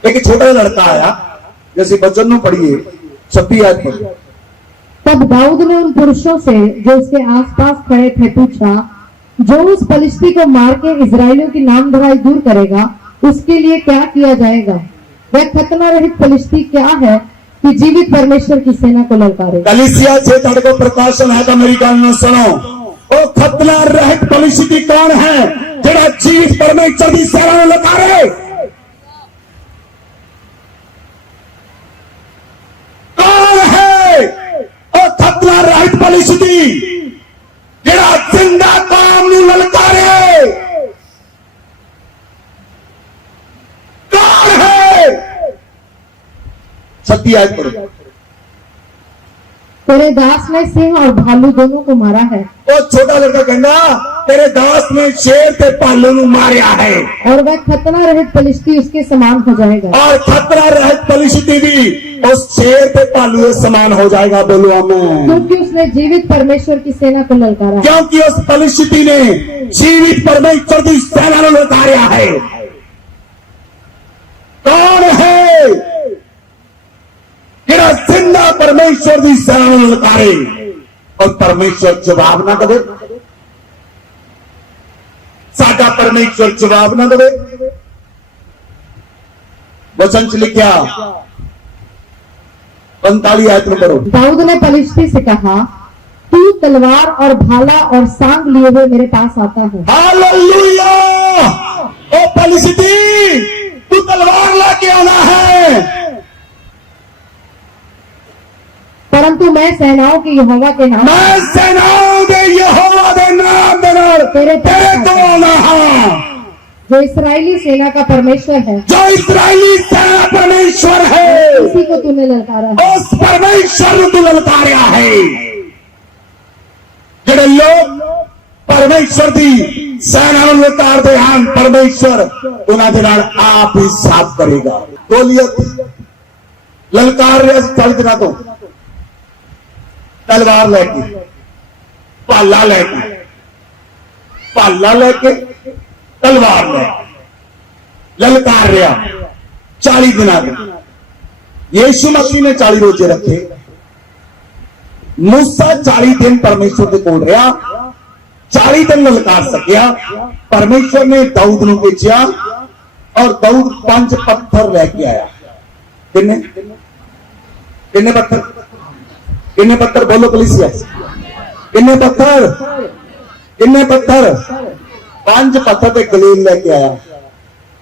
एक छोटा जिहा लड़का आया, जैसे बचन नूं पढ़िए 26 आयत पर। तब दाऊद ने उन पुरुषों से जो उसके आसपास खड़े थे पूछा, जो उस पलिश्ती को मार के इजरायलियों की नाम धराई दूर करेगा, उसके लिए क्या किया जाएगा? वह खतना रहित पलिश्ती क्या है कि जीवित परमेश्वर की सेना को ललकारे? कलीसिया से तेरे को प्रकाशन है तो मेरी गल न सुनो। वो खतना रहित पलिश्ती कौन है? जेड़ा जीवित परमेश्वर की सेना को ललकारे। कौन है वो खतना रहित पलिश्ती जेड़ा जिंदा काम नूं ललकारे? कौन है? 36 आयत पढ़ो। तेरे दास ने सिंह और भालू दोनों को मारा है। वो छोटा लड़का कहना तेरे दास ने शेर ते भालू नूं मारिया है, और वह खतना रहित पलिश्ती उसके समान हो जाएगा। और खतरा रहित पलिश्ती भी उस शेर ते भालू के समान हो जाएगा। बोलो आमीन। क्योंकि उसने जीवित परमेश्वर की सेना को ललकारा। क्योंकि उस पलिश्ती ने जीवित परमेश्वर की सेना को ललकारिया है। कौन है जेड़ा जिंदा परमेश्वर की सेना को ललकारे और परमेश्वर जवाब ना दे? साडा परमेश्वर जवाब ना दे। वचन च लिखा 45 आयत में पढ़ो। दाऊद ने पलिश्ती से कहा, तू तलवार और भाला और सांग लिए हुए मेरे पास आता है। हालेलुया। ओ पलिश्ती, तू तलवार लाके आना है, परंतु मैं सेनाओं के यहोवा के नाम, मैं सेनाओं दे यहोवा दे नाम दे नाल तेरे तो आना है, जो इस्राएली सेना का परमेश्वर है, जो इस्राएली सेना परमेश्वर है, उसी को तूने ललकारा है। उस परमेश्वर को ललकारिया है। जेड़े लोग परमेश्वर की सेना को ललकारते हैं, परमेश्वर उन्हां दे नाल आप ही साफ करेगा। गोलियत ललकार रहा 40 दिनों तो तलवार लैके भाला लैके तलवार लैके ललकार रहा 40 दिनों तक। यीशु मसीह ने 40 रोजे रखे। मूसा 40 दिन परमेश्वर के कोल रहा, 40 दिन ललकार सकिया। परमेश्वर ने दाऊद नूं भेजिया और दाऊद 5 पत्थर लेके आया। किन्ने किन्ने पत्थर, किन्ने पत्थर बोलो कलीसिया, किन्ने पत्थर, किन्ने पत्थर? 5 पत्थर ते गलील लेके आया।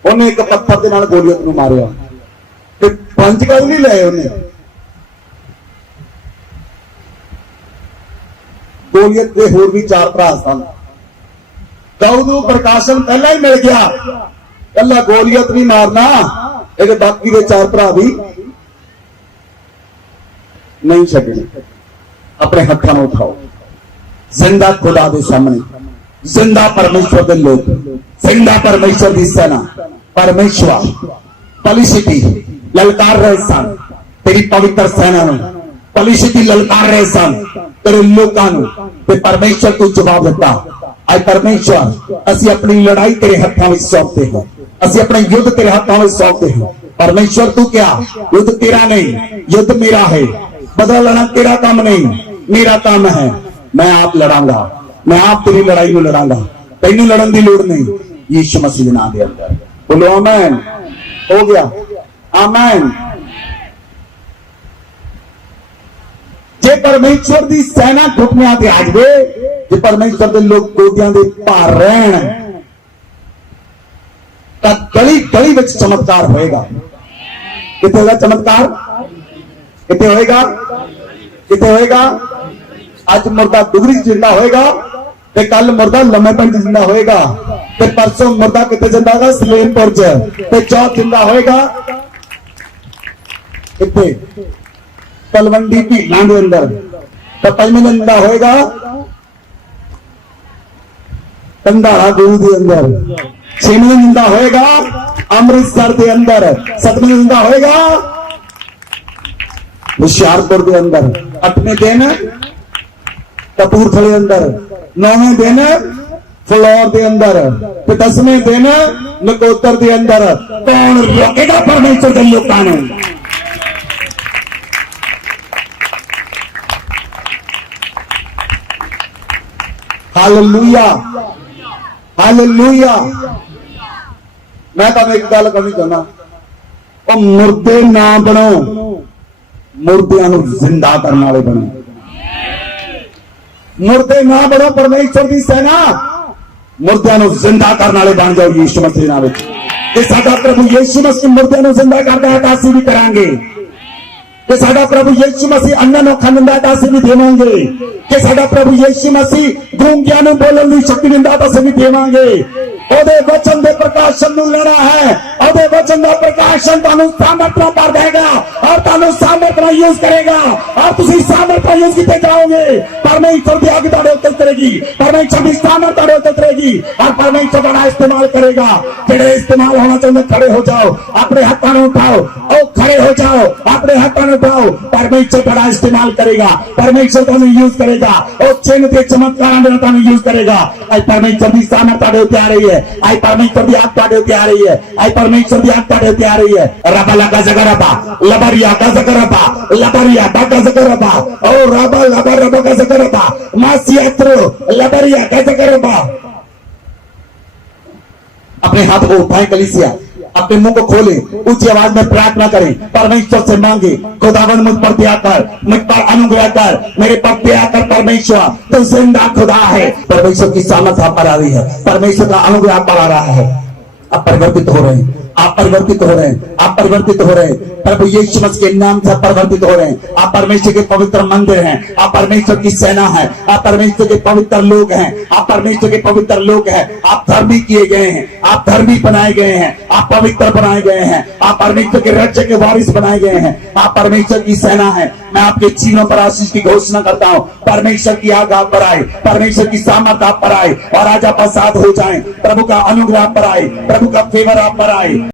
उन्हें एक पत्थर के नाल गोलियत नूं मारिया ते 5 गल नहीं लाए। उन्हें गोलियत के होर भी 4 भरा सन। दाऊद नूं प्रकाशन पहला ही मिल गया, कला गोलियत नहीं मारना, ये बाकी के 4 भरा भी नहीं छड्डने। अपने हाथों में उठाओ, जिंदा खुदा के सामने, जिंदा परमेश्वर के लोग, जिंदा परमेश्वर की सेना, परमेश्वर पलिशिटी ललकार रहे सन तेरी पवित्र सेना में, पलिशिटी ललकार रहे सन तेरे लोगों को। परमेश्वर को जवाब दिता, आज परमेश्वर असी अपनी लड़ाई तेरे हाथों में सौंपते हैं, असी अपने युद्ध तेरे हाथों में सौंपते हैं। परमेश्वर तू क्या, युद्ध तेरा नहीं, युद्ध मेरा है। बदला लड़ना तेरा काम नहीं, मेरा काम है। मैं आप लड़ांगा, मैं आप तेरी लड़ाई में लड़ांगा, तेनू लड़न की लोड़ नहीं। यीशु मसीह के नाम दे अंदर बोलो आमीन। हो गया आमीन। जे परमेश्वर की सेना घुटनियां ते आ जाए, जे परमेश्वर के लोग गोदियां दे भार रहन, तो गली गली में चमत्कार होएगा। कितने होगा चमत्कार? कितने होएगा? कितने होएगा? आज मुर्दा डुगरी जिंदा होएगा, ते कल मुर्दा लम्बे पिंड जिंदा होएगा, ते परसों मुर्दा कितने जिंदा होगा? सलेमपुर च, ते चौथ जिंदा होएगा कितने? तलवंडी भीलां दे अंदर, तो पंजवें दिन जिंदा होएगा कंधारा गुरु के अंदर, 6वें दिन जिंदा होएगा अमृतसर के अंदर, 7वें दिन जिंदा होएगा हुशियारपुर के अंदर, 8वें दिन कपूरथले अंदर, 9वें दिन फ्लोर के अंदर, 10वें दिन नकोतर के अंदर। कौन रोकेगा परमेश्वर के लोगों ने? Hallelujah, hallelujah. मैं तुम एक गल कहनी चाहना, और मुर्दे ना बनो, मुर्दियां नूं जिंदा करने वाले बनो। मुर्दे ना बनो, परमेश्वर की सेना मुर्दियां नूं जिंदा करने वाले बन जाओ यीशु मसीह नाम विच। जे साडा प्रभु यीशु मसीह मुर्दियां नूं जिंदा करदा है, तां असीं भी करांगे। कि साडा प्रभु यीशु मसीह अन्ना नूं खाण दिंदा, तां असीं भी देवांगे। कि साडा प्रभु यीशु मसीह गूंगियां नूं बोलण दी शक्ति दिंदा, तां असीं भी देवांगे। ओदे वचन दे प्रकाशन नूं लेना है, ओदे वचन दा प्रकाशन तुहानूं सामर्थ नाल भर देगा और तुहानूं सामर्थ नाल यूज करेगा और तुसीं सामर्थ नाल यूज कीते जाओगे। परमेश्वर दी आज्ञा तुहाडे उत्ते उतरेगी, परमेश्वर दी सामर्थ तुहाडे उत्ते उतरेगी और परमेश्वर तुहाडा इस्तेमाल करेगा। जेड़े इस्तेमाल होना चाहते खड़े हो जाओ, अपने हाथों में उठाओ, ओ खड़े हो जाओ, अपने हाथों में उठाओ। परमेश्वर तुहाडा इस्तेमाल करेगा, परमेश्वर तुहानूं यूज करेगा, ओ चिन्ह ते चमत्कारां दे तुहानूं यूज करेगा। आज परमेश्वर दी सामर्थ तुहाडे उत्ते आ रही है, आज परमेश्वर की आग तुहाडे उत्ते आ रही है, आज परमेश्वर की आग तुहाडे उत्ते आ रही है। रबा लगा जगरबा लबरिया का जगरबा लबरिया का जगरबा ओ रबा लबा रबा का जगरबा मासियात्रो लबरिया का जगरबा। अपने हाथ को उठाएं कलीसिया, अपने मुंह को खोले, ऊंची आवाज में प्रार्थना करें, परमेश्वर से मांगे, खुदावन मुझ पर दया कर, मुझ पर अनुग्रह कर, मेरे पर दया कर परमेश्वर, तो जिंदा खुदा है। परमेश्वर की सामर्थ आप पर आ रही है, परमेश्वर का अनुग्रह आप पर आ रहा है। आप परिवर्तित हो रहे हैं, आप परिवर्तित हो रहे हैं, आप परिवर्तित हो रहे हैं। प्रभु यीशु मसीह के नाम से परिवर्तित हो रहे हैं। आप परमेश्वर के पवित्र मंदिर हैं, आप परमेश्वर की सेना है, आप परमेश्वर के पवित्र लोग हैं, आप परमेश्वर के पवित्र लोग हैं। आप धर्मी किए गए हैं, आप धर्मी बनाए गए हैं, आप पवित्र बनाए गए हैं, आप परमेश्वर के राज्य के वारिस बनाए गए हैं, आप परमेश्वर की सेना है। मैं आपके जीवनों पर आशीष की घोषणा करता हूँ, परमेश्वर की आग आप पर आए, परमेश्वर की सामर्थ आप पर आए और आज आप आजाद हो जाएं। प्रभु का अनुग्रह आप पर आए, प्रभु का फेवर आप पर आए।